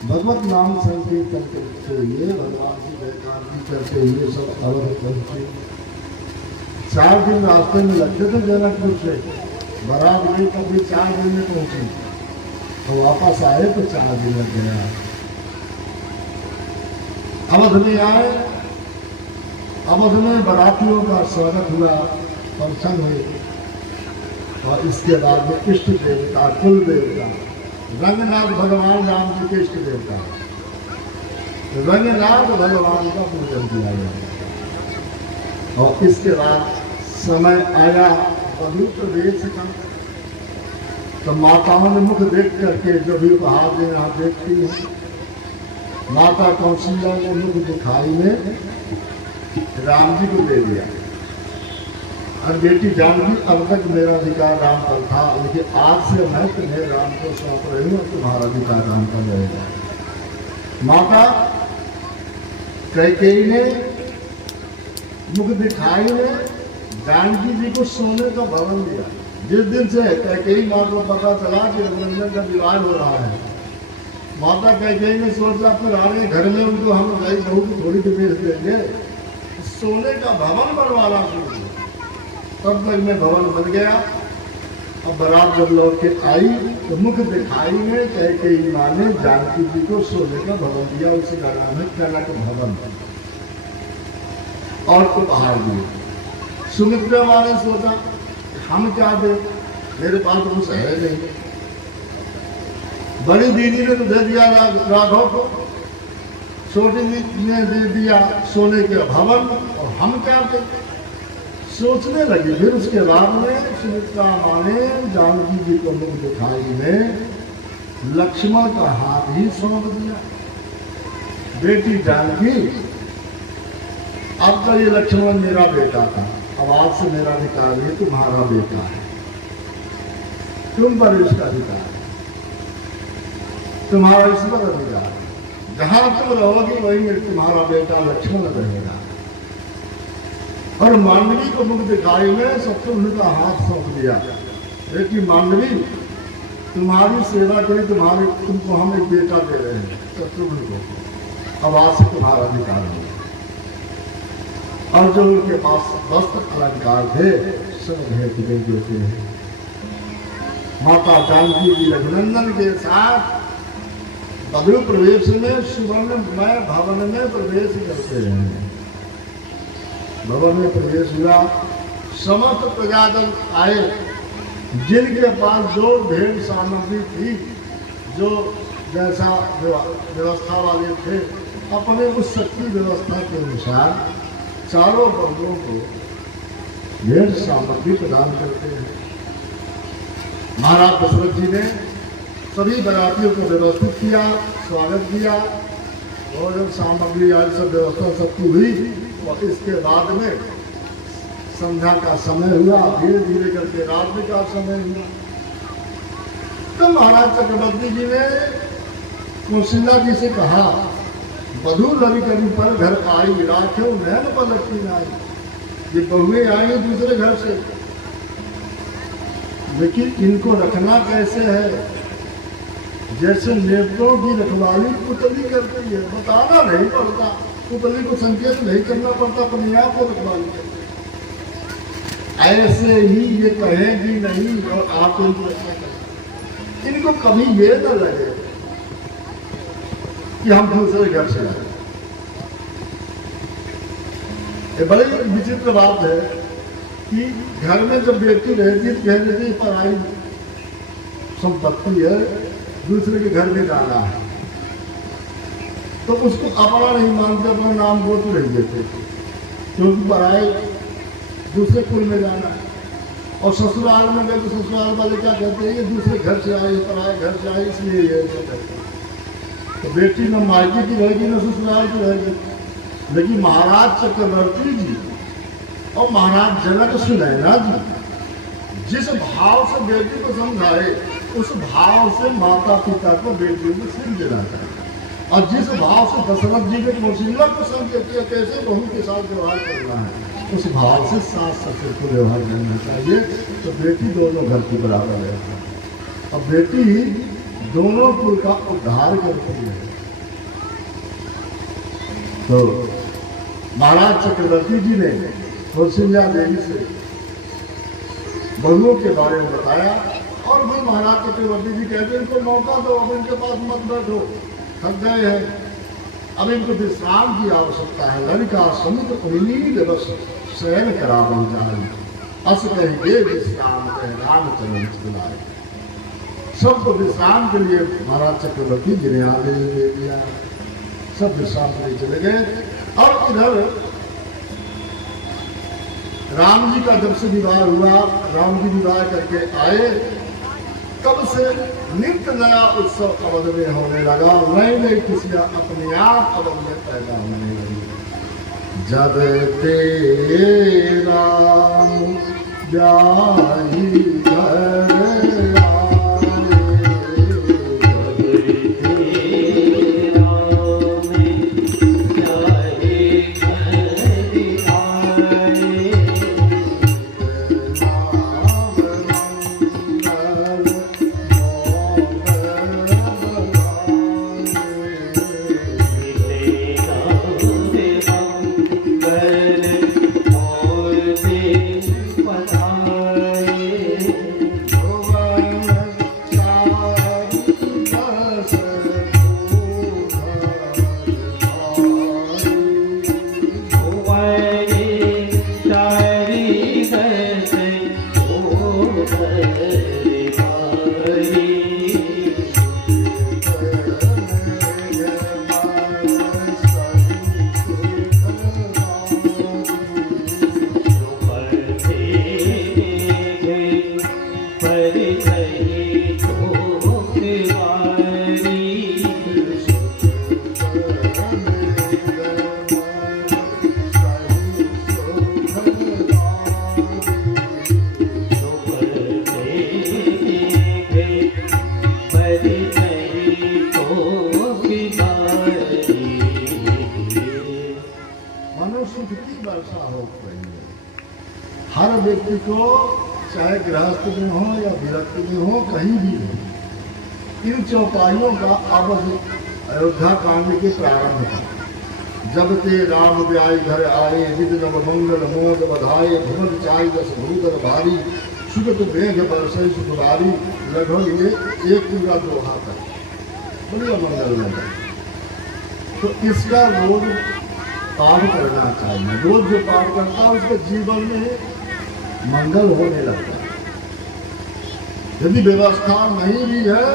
भगवत नाम संकीर्तन करते हुए भगवान की जयकांती करते हुए सब अवध पहुंचे। 4 दिन रास्ते में लगते थे जनकपुर से, बारात गई कभी 4 दिन में पहुंची, तो वापस आए तो 4 दिन लग गया। अवध में आए, अवध में बारातियों का स्वागत हुआ, दर्शन हुए, और इसके बाद में इष्ट देवता कुल देवता रंगनाथ भगवान राम जी के इष्ट देवता रंगनाथ भगवान का पूजन किया गया। और इसके बाद समय आया वधू प्रवेश का, तो माताओं ने मुख देख करके जो भी उपहार देना देखती है। माता कौशल्या ने मुख दिखाई में राम जी को दे दिया, और बेटी जानकी अब तक मेरा अधिकार राम पर था, लेकिन आज से मैं तुम्हें राम को सौंप रही हूँ, तुम्हारा अधिकार राम पर रहेगा। माता कैकेयी ने मुख दिखाई में जानकी जी को सोने का भवन दिया। जिस दिन से कैकेयी माँ को पता चला कि रघुनंदन का विवाह हो रहा है, माता कैकेयी ने सोचा पुराने घर में उनको हम नई बहू को थोड़ी तो बेच देंगे, सोने का भवन बनवाना शुरू किया। तब तक में भवन बन गया। अब बारात जब लौट के आई तो मुख दिखाई में कैकेयी माँ ने जानकी जी को सोने का भवन दिया, उसी का नाम है कनक भवन, और उपहार दिए। सुमित्रा माँ ने सोचा हम क्या दे, मेरे पास तो कुछ है नहीं। बड़ी दीदी ने तो दे दिया राघव को, छोटी दीदी ने दे दिया सोने के भवन, और हम क्या दे। सोचने लगी। फिर उसके बाद में सुमित्रा माँ ने जानकी जी को मुख दिखाई में लक्ष्मण का हाथ ही सौंप दिया। बेटी जानकी, अब तो ये लक्ष्मण मेरा बेटा था, अब आज से मेरा अधिकार ये तुम्हारा बेटा है, तुम पर इसका अधिकार है, तुम्हारा इस पर अधिकार है, जहां तुम रहोगी वहीं में तुम्हारा बेटा लक्ष्मण रहेगा। और मांडवी को मुख दिखाई में शत्रुघ्न का हाथ सौंप दिया। बेटी मांडवी, तुम्हारी सेवा के लिए तुमको हम एक बेटा दे रहे हैं शत्रुघ्न को, अब आज से तुम्हारा अधिकार होगा। और जो उनके पास वस्त्र अलंकार थे सब भेंट दे देते हैं। माता जानकी जी रघुनंदन के साथ बधू प्रवेश में सुवर्णमय भवन में प्रवेश करते हैं। भवन में प्रवेश हुआ, समस्त प्रजाजन आए, जिनके पास जो भेंट सामग्री थी, जो जैसा व्यवस्था वाले थे, अपने उस शक्ति व्यवस्था के अनुसार चारों वर्गों को भेंट सामग्री प्रदान करते हैं। महाराज दशरथ जी ने सभी बरातियों को व्यवस्थित किया, स्वागत किया, और जब सामग्री आदि सब व्यवस्था सबकी हुई, और इसके बाद में संध्या का समय हुआ, धीरे धीरे करके रात्रि का समय हुआ। तो महाराज चक्रवर्ती जी ने कौशल्या जी से कहा, बधू रवि कवि पर घर आई, राख्यो नैन पलटती नाई। ये बहुएं आई दूसरे घर से, लेकिन इनको रखना कैसे है, जैसे नेत्रों की रखवाली पुतली करती है, बताना नहीं पड़ता, पुतली को संकेत नहीं करना पड़ता, अपने आप को रखवाली करती है। ऐसे ही ये कहेगी नहीं और आप इनको कभी ये न लगे कि हम दूसरे घर से आए। ये बड़ी विचित्र बात है कि घर में जब बेटी रहती कह देती पराई संपत्ति है, दूसरे के घर में जाना है, तो उसको अपना नहीं मानते, अपना नाम गोत्र नहीं देते, क्योंकि पराए दूसरे कुल में जाना है। और ससुराल में गए तो ससुराल वाले क्या कहते हैं, ये दूसरे घर से आए, पराए घर से आए, इसलिए ये ऐसा कहते हैं। तो बेटी न मायके की रहेगी न ससुराल की रहेगी। लेकिन महाराज चक्रवर्ती जी और महाराज जनक सुनैना जी जिस भाव से बेटी को समझाए, उस भाव से माता पिता को बेटियों को सिर देना चाहिए। और जिस भाव से दशरथ जी ने कौशल्या को समझे कैसे बहू के साथ व्यवहार करना है, उस भाव से सास ससुर को व्यवहार करना चाहिए। तो बेटी दोनों घर की बराबर है, और बेटी दोनों कुल का उद्धार करती है। तो महाराज चक्रवर्ती जी ने कौशल्या देवी से बहुओं के बारे में बताया और भी महाराज चक्रवर्ती जी कहते हैं इनको मौका दो, अब इनके पास मत बैठो, थक गए हैं, अब इनको विश्राम की आवश्यकता है। लड़का समुद्र उन्नीद बस शयन करा बन जाए, अस कहेंगे विश्राम कह रामचरण बुलाए। सबको विश्राम के लिए महाराज चक्रवर्ती जी ने आदेश दे दिया, सब विश्राम के लिए चले गए। और इधर राम जी का जब से विवाह हुआ, राम जी विवाह करके आए, तब से नित्य नया उत्सव अवध में होने लगा, नई नई खुशियां अपने आप अवध में पैदा होने लगी। जब ते राम जाहि घर हर व्यक्ति को, चाहे गृहस्थ में हो या विरक्त में हो, कहीं भी हो, इन चौपाइयों का अब अयोध्या कांड के प्रारंभ था। जब ते राम ब्याई घर आए, विद नव मंगल मोद बधाए, भुवन चाय दस भूतर भारी, सुगत मेघ बरसे सुकुरारी। लगभग ये एक पूरा दोहा था, बढ़िया मंगल में। तो इसका रोज पाठ करना चाहिए। रोज जो पाठ करता है उसके जीवन में मंगल होने लगता है। यदि व्यवस्था नहीं भी है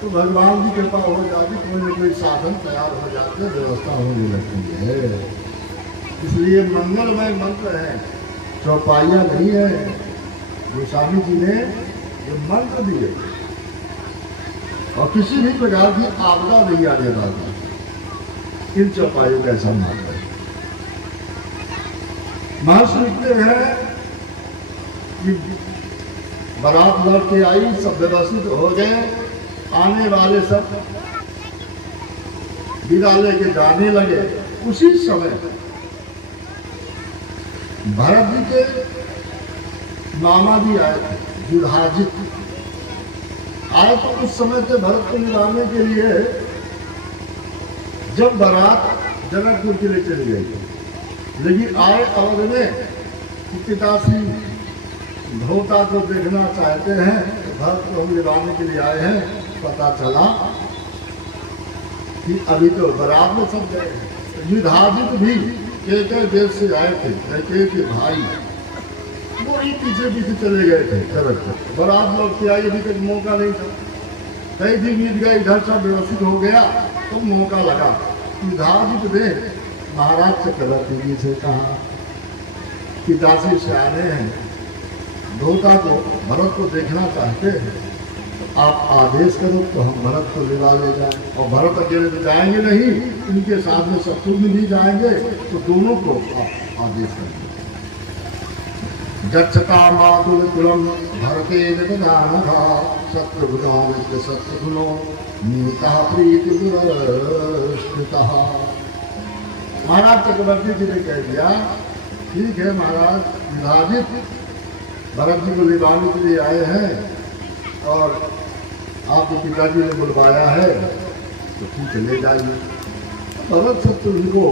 तो भगवान की कृपा हो जाती, कोई न कोई साधन तैयार हो जाते, व्यवस्था होने लगती है। इसलिए मंगलमय मंत्र है, चौपाइया नहीं है। गोस्वामी जी ने ये मंत्र दिए और किसी भी प्रकार की आपदा नहीं आने वाली, इन चौपाइयों का ऐसा मंत्र है। महर्षि लिखते हैं कि बारात लौट के आई, सब व्यवस्थित हो गए, आने वाले सब विदा लेके जाने लगे। उसी समय भरत जी के मामा भी आए थे, युधाजित आए। तो उस समय से भरत को मिलाने के लिए जब बारात जनकपुर के लिए चली गई, लेकिन आए अवध में पिताश्री धोता को देखना चाहते हैं, भरत को हम मिलाने के लिए आए हैं। पता चला कि अभी तो बारात में सब गए हैं। युधाजित भी कई देश से आए थे, कई के भाई, वो ही पीछे पीछे चले गए थे। बारात लौट के आई, अभी तक मौका नहीं था, कई दिन बीत गए, इधर सब व्यवस्थित हो गया तो मौका लगा। युधाजित ने महाराज चक्रवर्ती जी से कहा, पिताश्री से आने हैं, धोता को भरत को देखना चाहते हैं, आप आदेश करो तो हम भरत को लिवा ले जाएं। और भरत अकेले तो जाएंगे नहीं, इनके साथ में शत्रुघ्न भी जाएंगे, तो दोनों को आप आदेश करें। गच्छता मातुल कुलम भरते निदानः, शत्रुघ्नो शत्रुघ्नो नीता प्रीति दुरस्कृतः। महाराज चक्रवर्ती जी ने कह दिया, ठीक है महाराज, विभाजित भरत जी को लिवाने के लिए आए हैं और आपके पिताजी ने बुलवाया है, तो ठीक है ले जाइए। भरत शत्रुघ्न को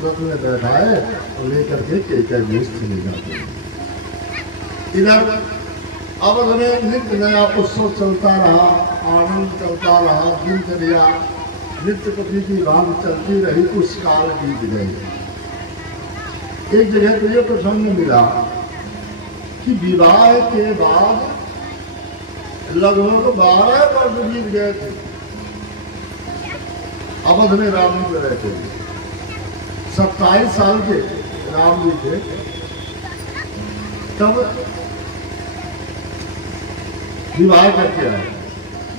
रथ में बैठाए और लेकर के कैकेयी देश चले जाते हैं। इधर अवध में नित्य नया उत्सव चलता रहा, आनंद चलता रहा, दिनचर्या नित्य कपि की राम चलती रही। कुछ काल बीत गए। एक जगह तो ये प्रसंग मिला कि विवाह के बाद लगभग 12 वर्ष बीत गए थे। अवध में राम जी रहते थे। 27 साल के राम जी थे। तब विवाह करके आए।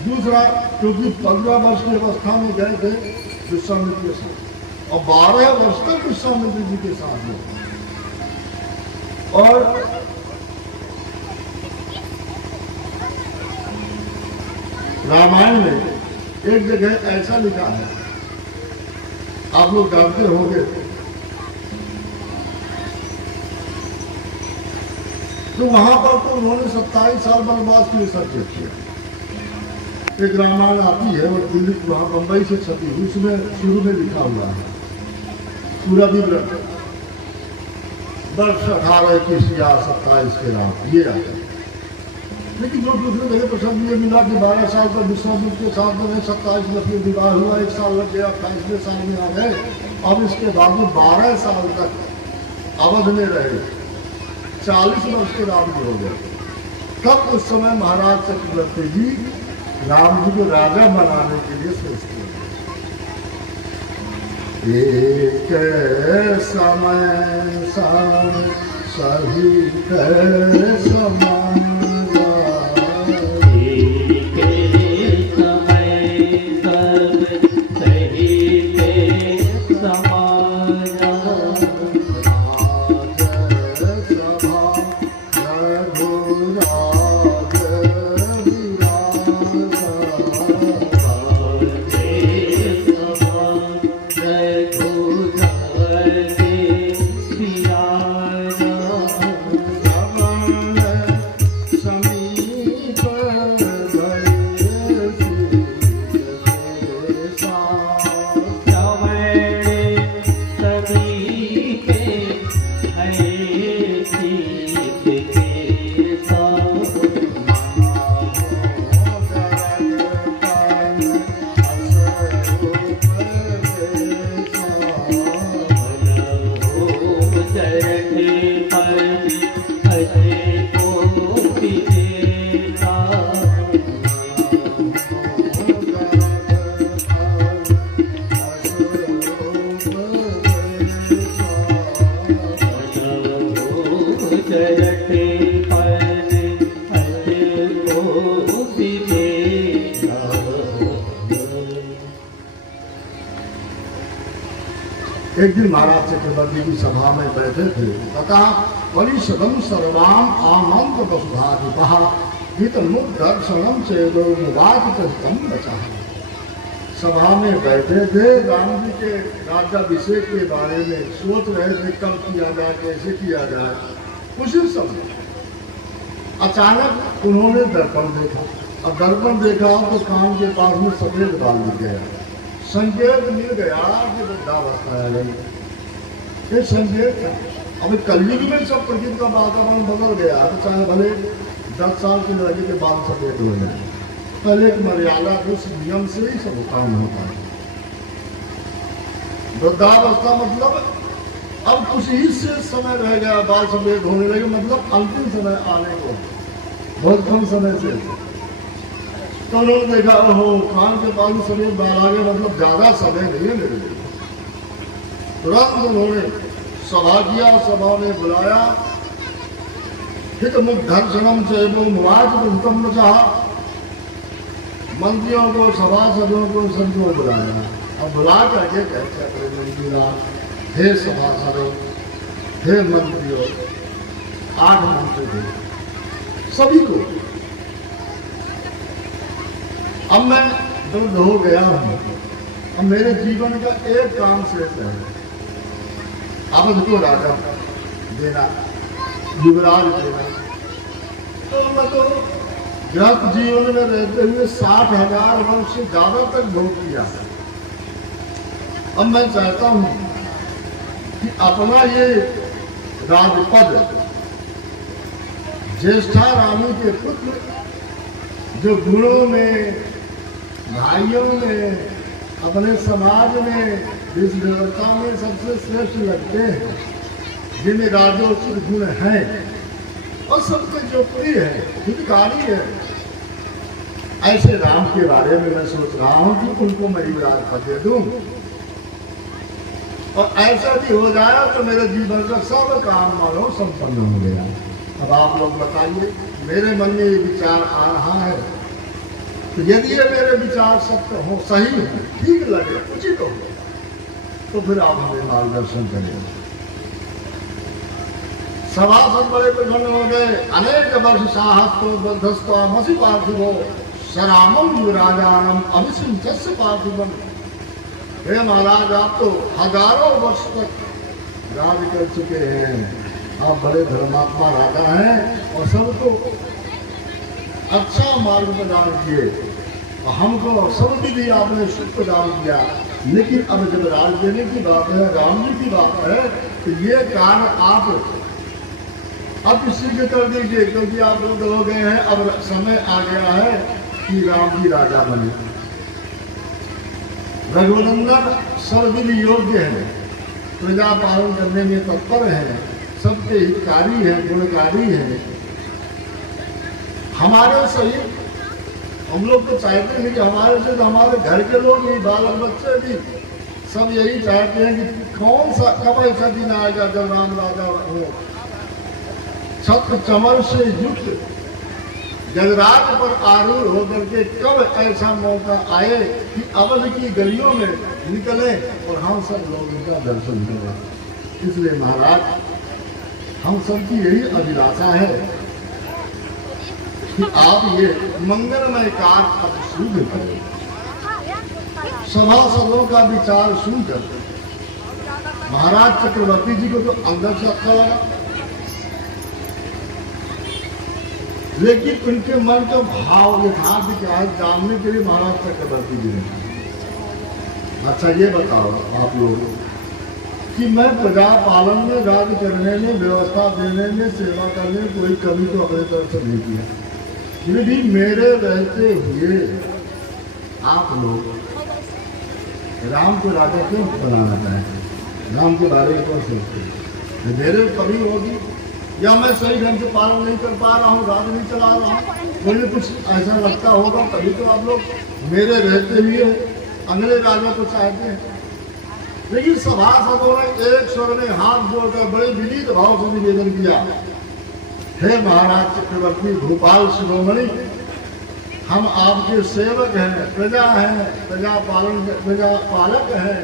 दूसरा, क्योंकि 15 वर्ष की अवस्था में गए थे विश्वामित्र के साथ और 12 वर्ष तक विश्वामित्र जी के साथ में। और रामायण में एक जगह ऐसा लिखा है, आप लोग जानते होंगे, तो वहां पर तो उन्होंने 27 साल वनवास के लिए सत्य किया। एक रामायण आती है, वो दिल्ली वहां बंबई से छपी, उसमें शुरू में लिखा हुआ है पूरा विवरण, वर्ष 18, 21 या 27 के राम ये आता है। लेकिन जो दूसरे जगह प्रसंग ये मिला कि 12 साल तक विश्वामित्र के साथ में 27 वर्ष में विवाह हुआ, 1 साल लग गया, 28वें साल में आ गए। अब इसके बाद में 12 साल तक अवध में रहे, 40 वर्ष के राम जी हो गए। तब उस समय महाराज चक्रवर्ती जी राम जी को राजा बनाने के लिए सोचते हैं। एक समय सही समय एक दिन महाराज चक्रवर्ती की सभा में बैठे थे। तथा परिषदम सर्वाम आमंत वसुधा हित मुख दर्शनम से बचा। सभा में बैठे थे, राम जी के राज्याभिषेक के बारे में सोच रहे थे, कब किया जाए, कैसे किया जाए। उसी समय अचानक उन्होंने दर्पण देखा और दर्पण देखा तो कान के पास में सफेद बाल दिख गया। संकेत मिल गया कि वृद्धावस्था आ गई। ये संकेत था। अभी कलयुग में सब प्रकृति का वातावरण बदल गया, तो चाहे भले 10 साल की लड़की के बाल सफेद हो जाए, पहले एक मर्यादा उस नियम से ही सब काम होता है। वृद्धावस्था मतलब अब कुछ ही से समय रह गया, बाल सफेद होने लगे, मतलब अंतिम समय आने को बहुत कम समय से। तो उन्होंने देखा, ओहो कान के पास सफेद बाल आ गए, मतलब ज्यादा समय नहीं है मेरे लिए। तुरंत उन्होंने सभा किया, सभा में बुलाया, हित मुख दर्शनम से उत्तम चाहा, मंत्रियों को, सभासदों को, सबको बुलाया। अब बुला करके कहते अपने मंत्रीरा, हे सभासदों, हे मंत्रियों, 8 मंत्री थे, सभी को अब मैं वृद्ध हो गया हूं, अब मेरे जीवन का एक काम शेष है, अवध को राजा देना, युवराज देना। तो मैं तो गृहस्थ जीवन में रहते हुए 60,000 वर्ष से ज्यादा तक भोग किया है। अब मैं चाहता हूं कि अपना ये राजपद ज्येष्ठा रानी के पुत्र जो गुणों में, भाइयों में, अपने समाज में, इस व्यवस्था में सबसे श्रेष्ठ लगते हैं, जिनमें राजोचित गुण हैं और सबके जो प्रिय है, हितकारी है, ऐसे राम के बारे में मैं सोच रहा हूं कि उनको मैं राजपद दे दूं और ऐसा भी हो जाए तो मेरे जीवन का सब काम मानो संपन्न हो गया। अब आप लोग बताइए, मेरे मन में ये विचार आ रहा है, तो यदि ये मेरे विचार सत्य हो, सही है, ठीक लगे, उचित हो, तो फिर आप हमें मार्गदर्शन करें। सभासद बड़े प्रसन्न हो गए। अनेक वर्ष साहस तो बद्धस्ता मसी पार्थिवो सरामम युवराजानम अभिसिम जस्य पार्थिवम। हे महाराज, आप तो हजारों वर्ष तक राज कर चुके हैं, आप बड़े धर्मात्मा राजा हैं और सबको अच्छा मार्ग प्रदान किए और हमको सब विधि आपने सुख प्रदान किया। लेकिन अब जब राज देने की बात है, राम जी की बात है, तो ये कार्य आप अब शीघ्र कर दीजिए, क्योंकि आप लोग हो गए हैं, अब समय आ गया है कि राम जी राजा बने। रघुनंदन सर्वविध योग्य है, प्रजा पालन करने में तत्पर है, सबके हितकारी है, गुणकारी है। हमारे सहित हम लोग तो चाहते हैं कि हमारे से हमारे घर के लोग भी, बाल बच्चे भी सब यही चाहते हैं कि कौन सा कब ऐसा दिन आएगा जब राम राजा हो, छत्र चमर से युक्त जगराज पर आरूढ़ होकर के कब ऐसा मौका आए कि अवध की गलियों में निकले और हम सब लोग उनका दर्शन करें। इसलिए महाराज, हम सबकी यही अभिलाषा है कि आप ये मंगलमय कार्य अब शुरू करें। सभासदों का विचार सुनकर महाराज चक्रवर्ती जी को तो अंदर से अच्छा लगा, लेकिन उनके मन का भाव यथार्थ क्या है जानने के लिए महाराज चक्रवर्ती जी ने, अच्छा ये बताओ आप लोग कि मैं प्रजा पालन में, राज करने में, व्यवस्था देने में, सेवा करने में कोई कमी तो अपने तरफ से नहीं किया, फिर भी मेरे रहते हुए आप लोग राम को राजा क्यों बनाना चाहते? राम के बारे में क्यों सोचते? मेरे कमी होगी या मैं सही ढंग से पालन नहीं कर पा रहा हूँ, राज नहीं चला रहा हूँ, मुझे कुछ ऐसा लगता होगा, तभी तो आप लोग मेरे रहते हुए अगले राजा को चाहते हैं। लेकिन सभासदों ने एक स्वर में हाथ जोड़कर बड़े विनीत भाव से निवेदन किया, हे महाराज चक्रवर्ती भूपाल शिरोमणि, हम आपके सेवक हैं, प्रजा हैं, प्रजा पालक हैं,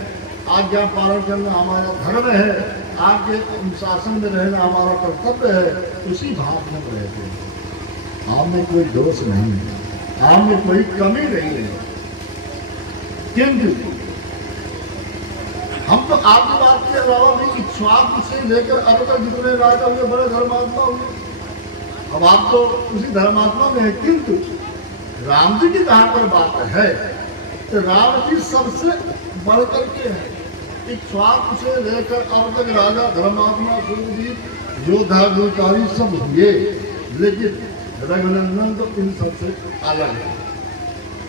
आज्ञा पालन करना हमारा धर्म है, आपके अनुशासन में रहना हमारा कर्तव्य है, उसी भाव में रहते हैं। आप में कोई दोष नहीं है, आप में कोई कमी नहीं है, किंतु हम तो आपकी बात के अलावा भी इक्ष्वाकु से लेकर अब तक जितने राजा हुए बड़े धर्मात्मा हुए, अब आप तो उसी धर्मात्मा में है, किंतु राम जी की जहां पर बात है तो राम जी सबसे बढ़ करके है। इक्ष्वाकु से लेकर अब तक राजा, धर्मात्मा, सूरवीर, योद्धा, गुणकारी सब हुए, लेकिन रघुनंदन तो इन सबसे अलग है,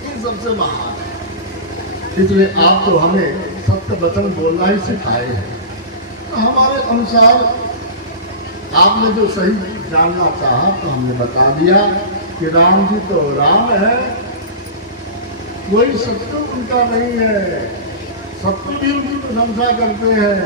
इन सबसे महान है। इसलिए आप तो हमें सत्य वचन बोलना ही सिखाए हैं, तो हमारे अनुसार आपने जो सही जानना चाहा तो हमने बता दिया कि राम जी तो राम है, कोई शत्रु उनका नहीं है, शत्रु भी उनकी प्रशंसा करते हैं,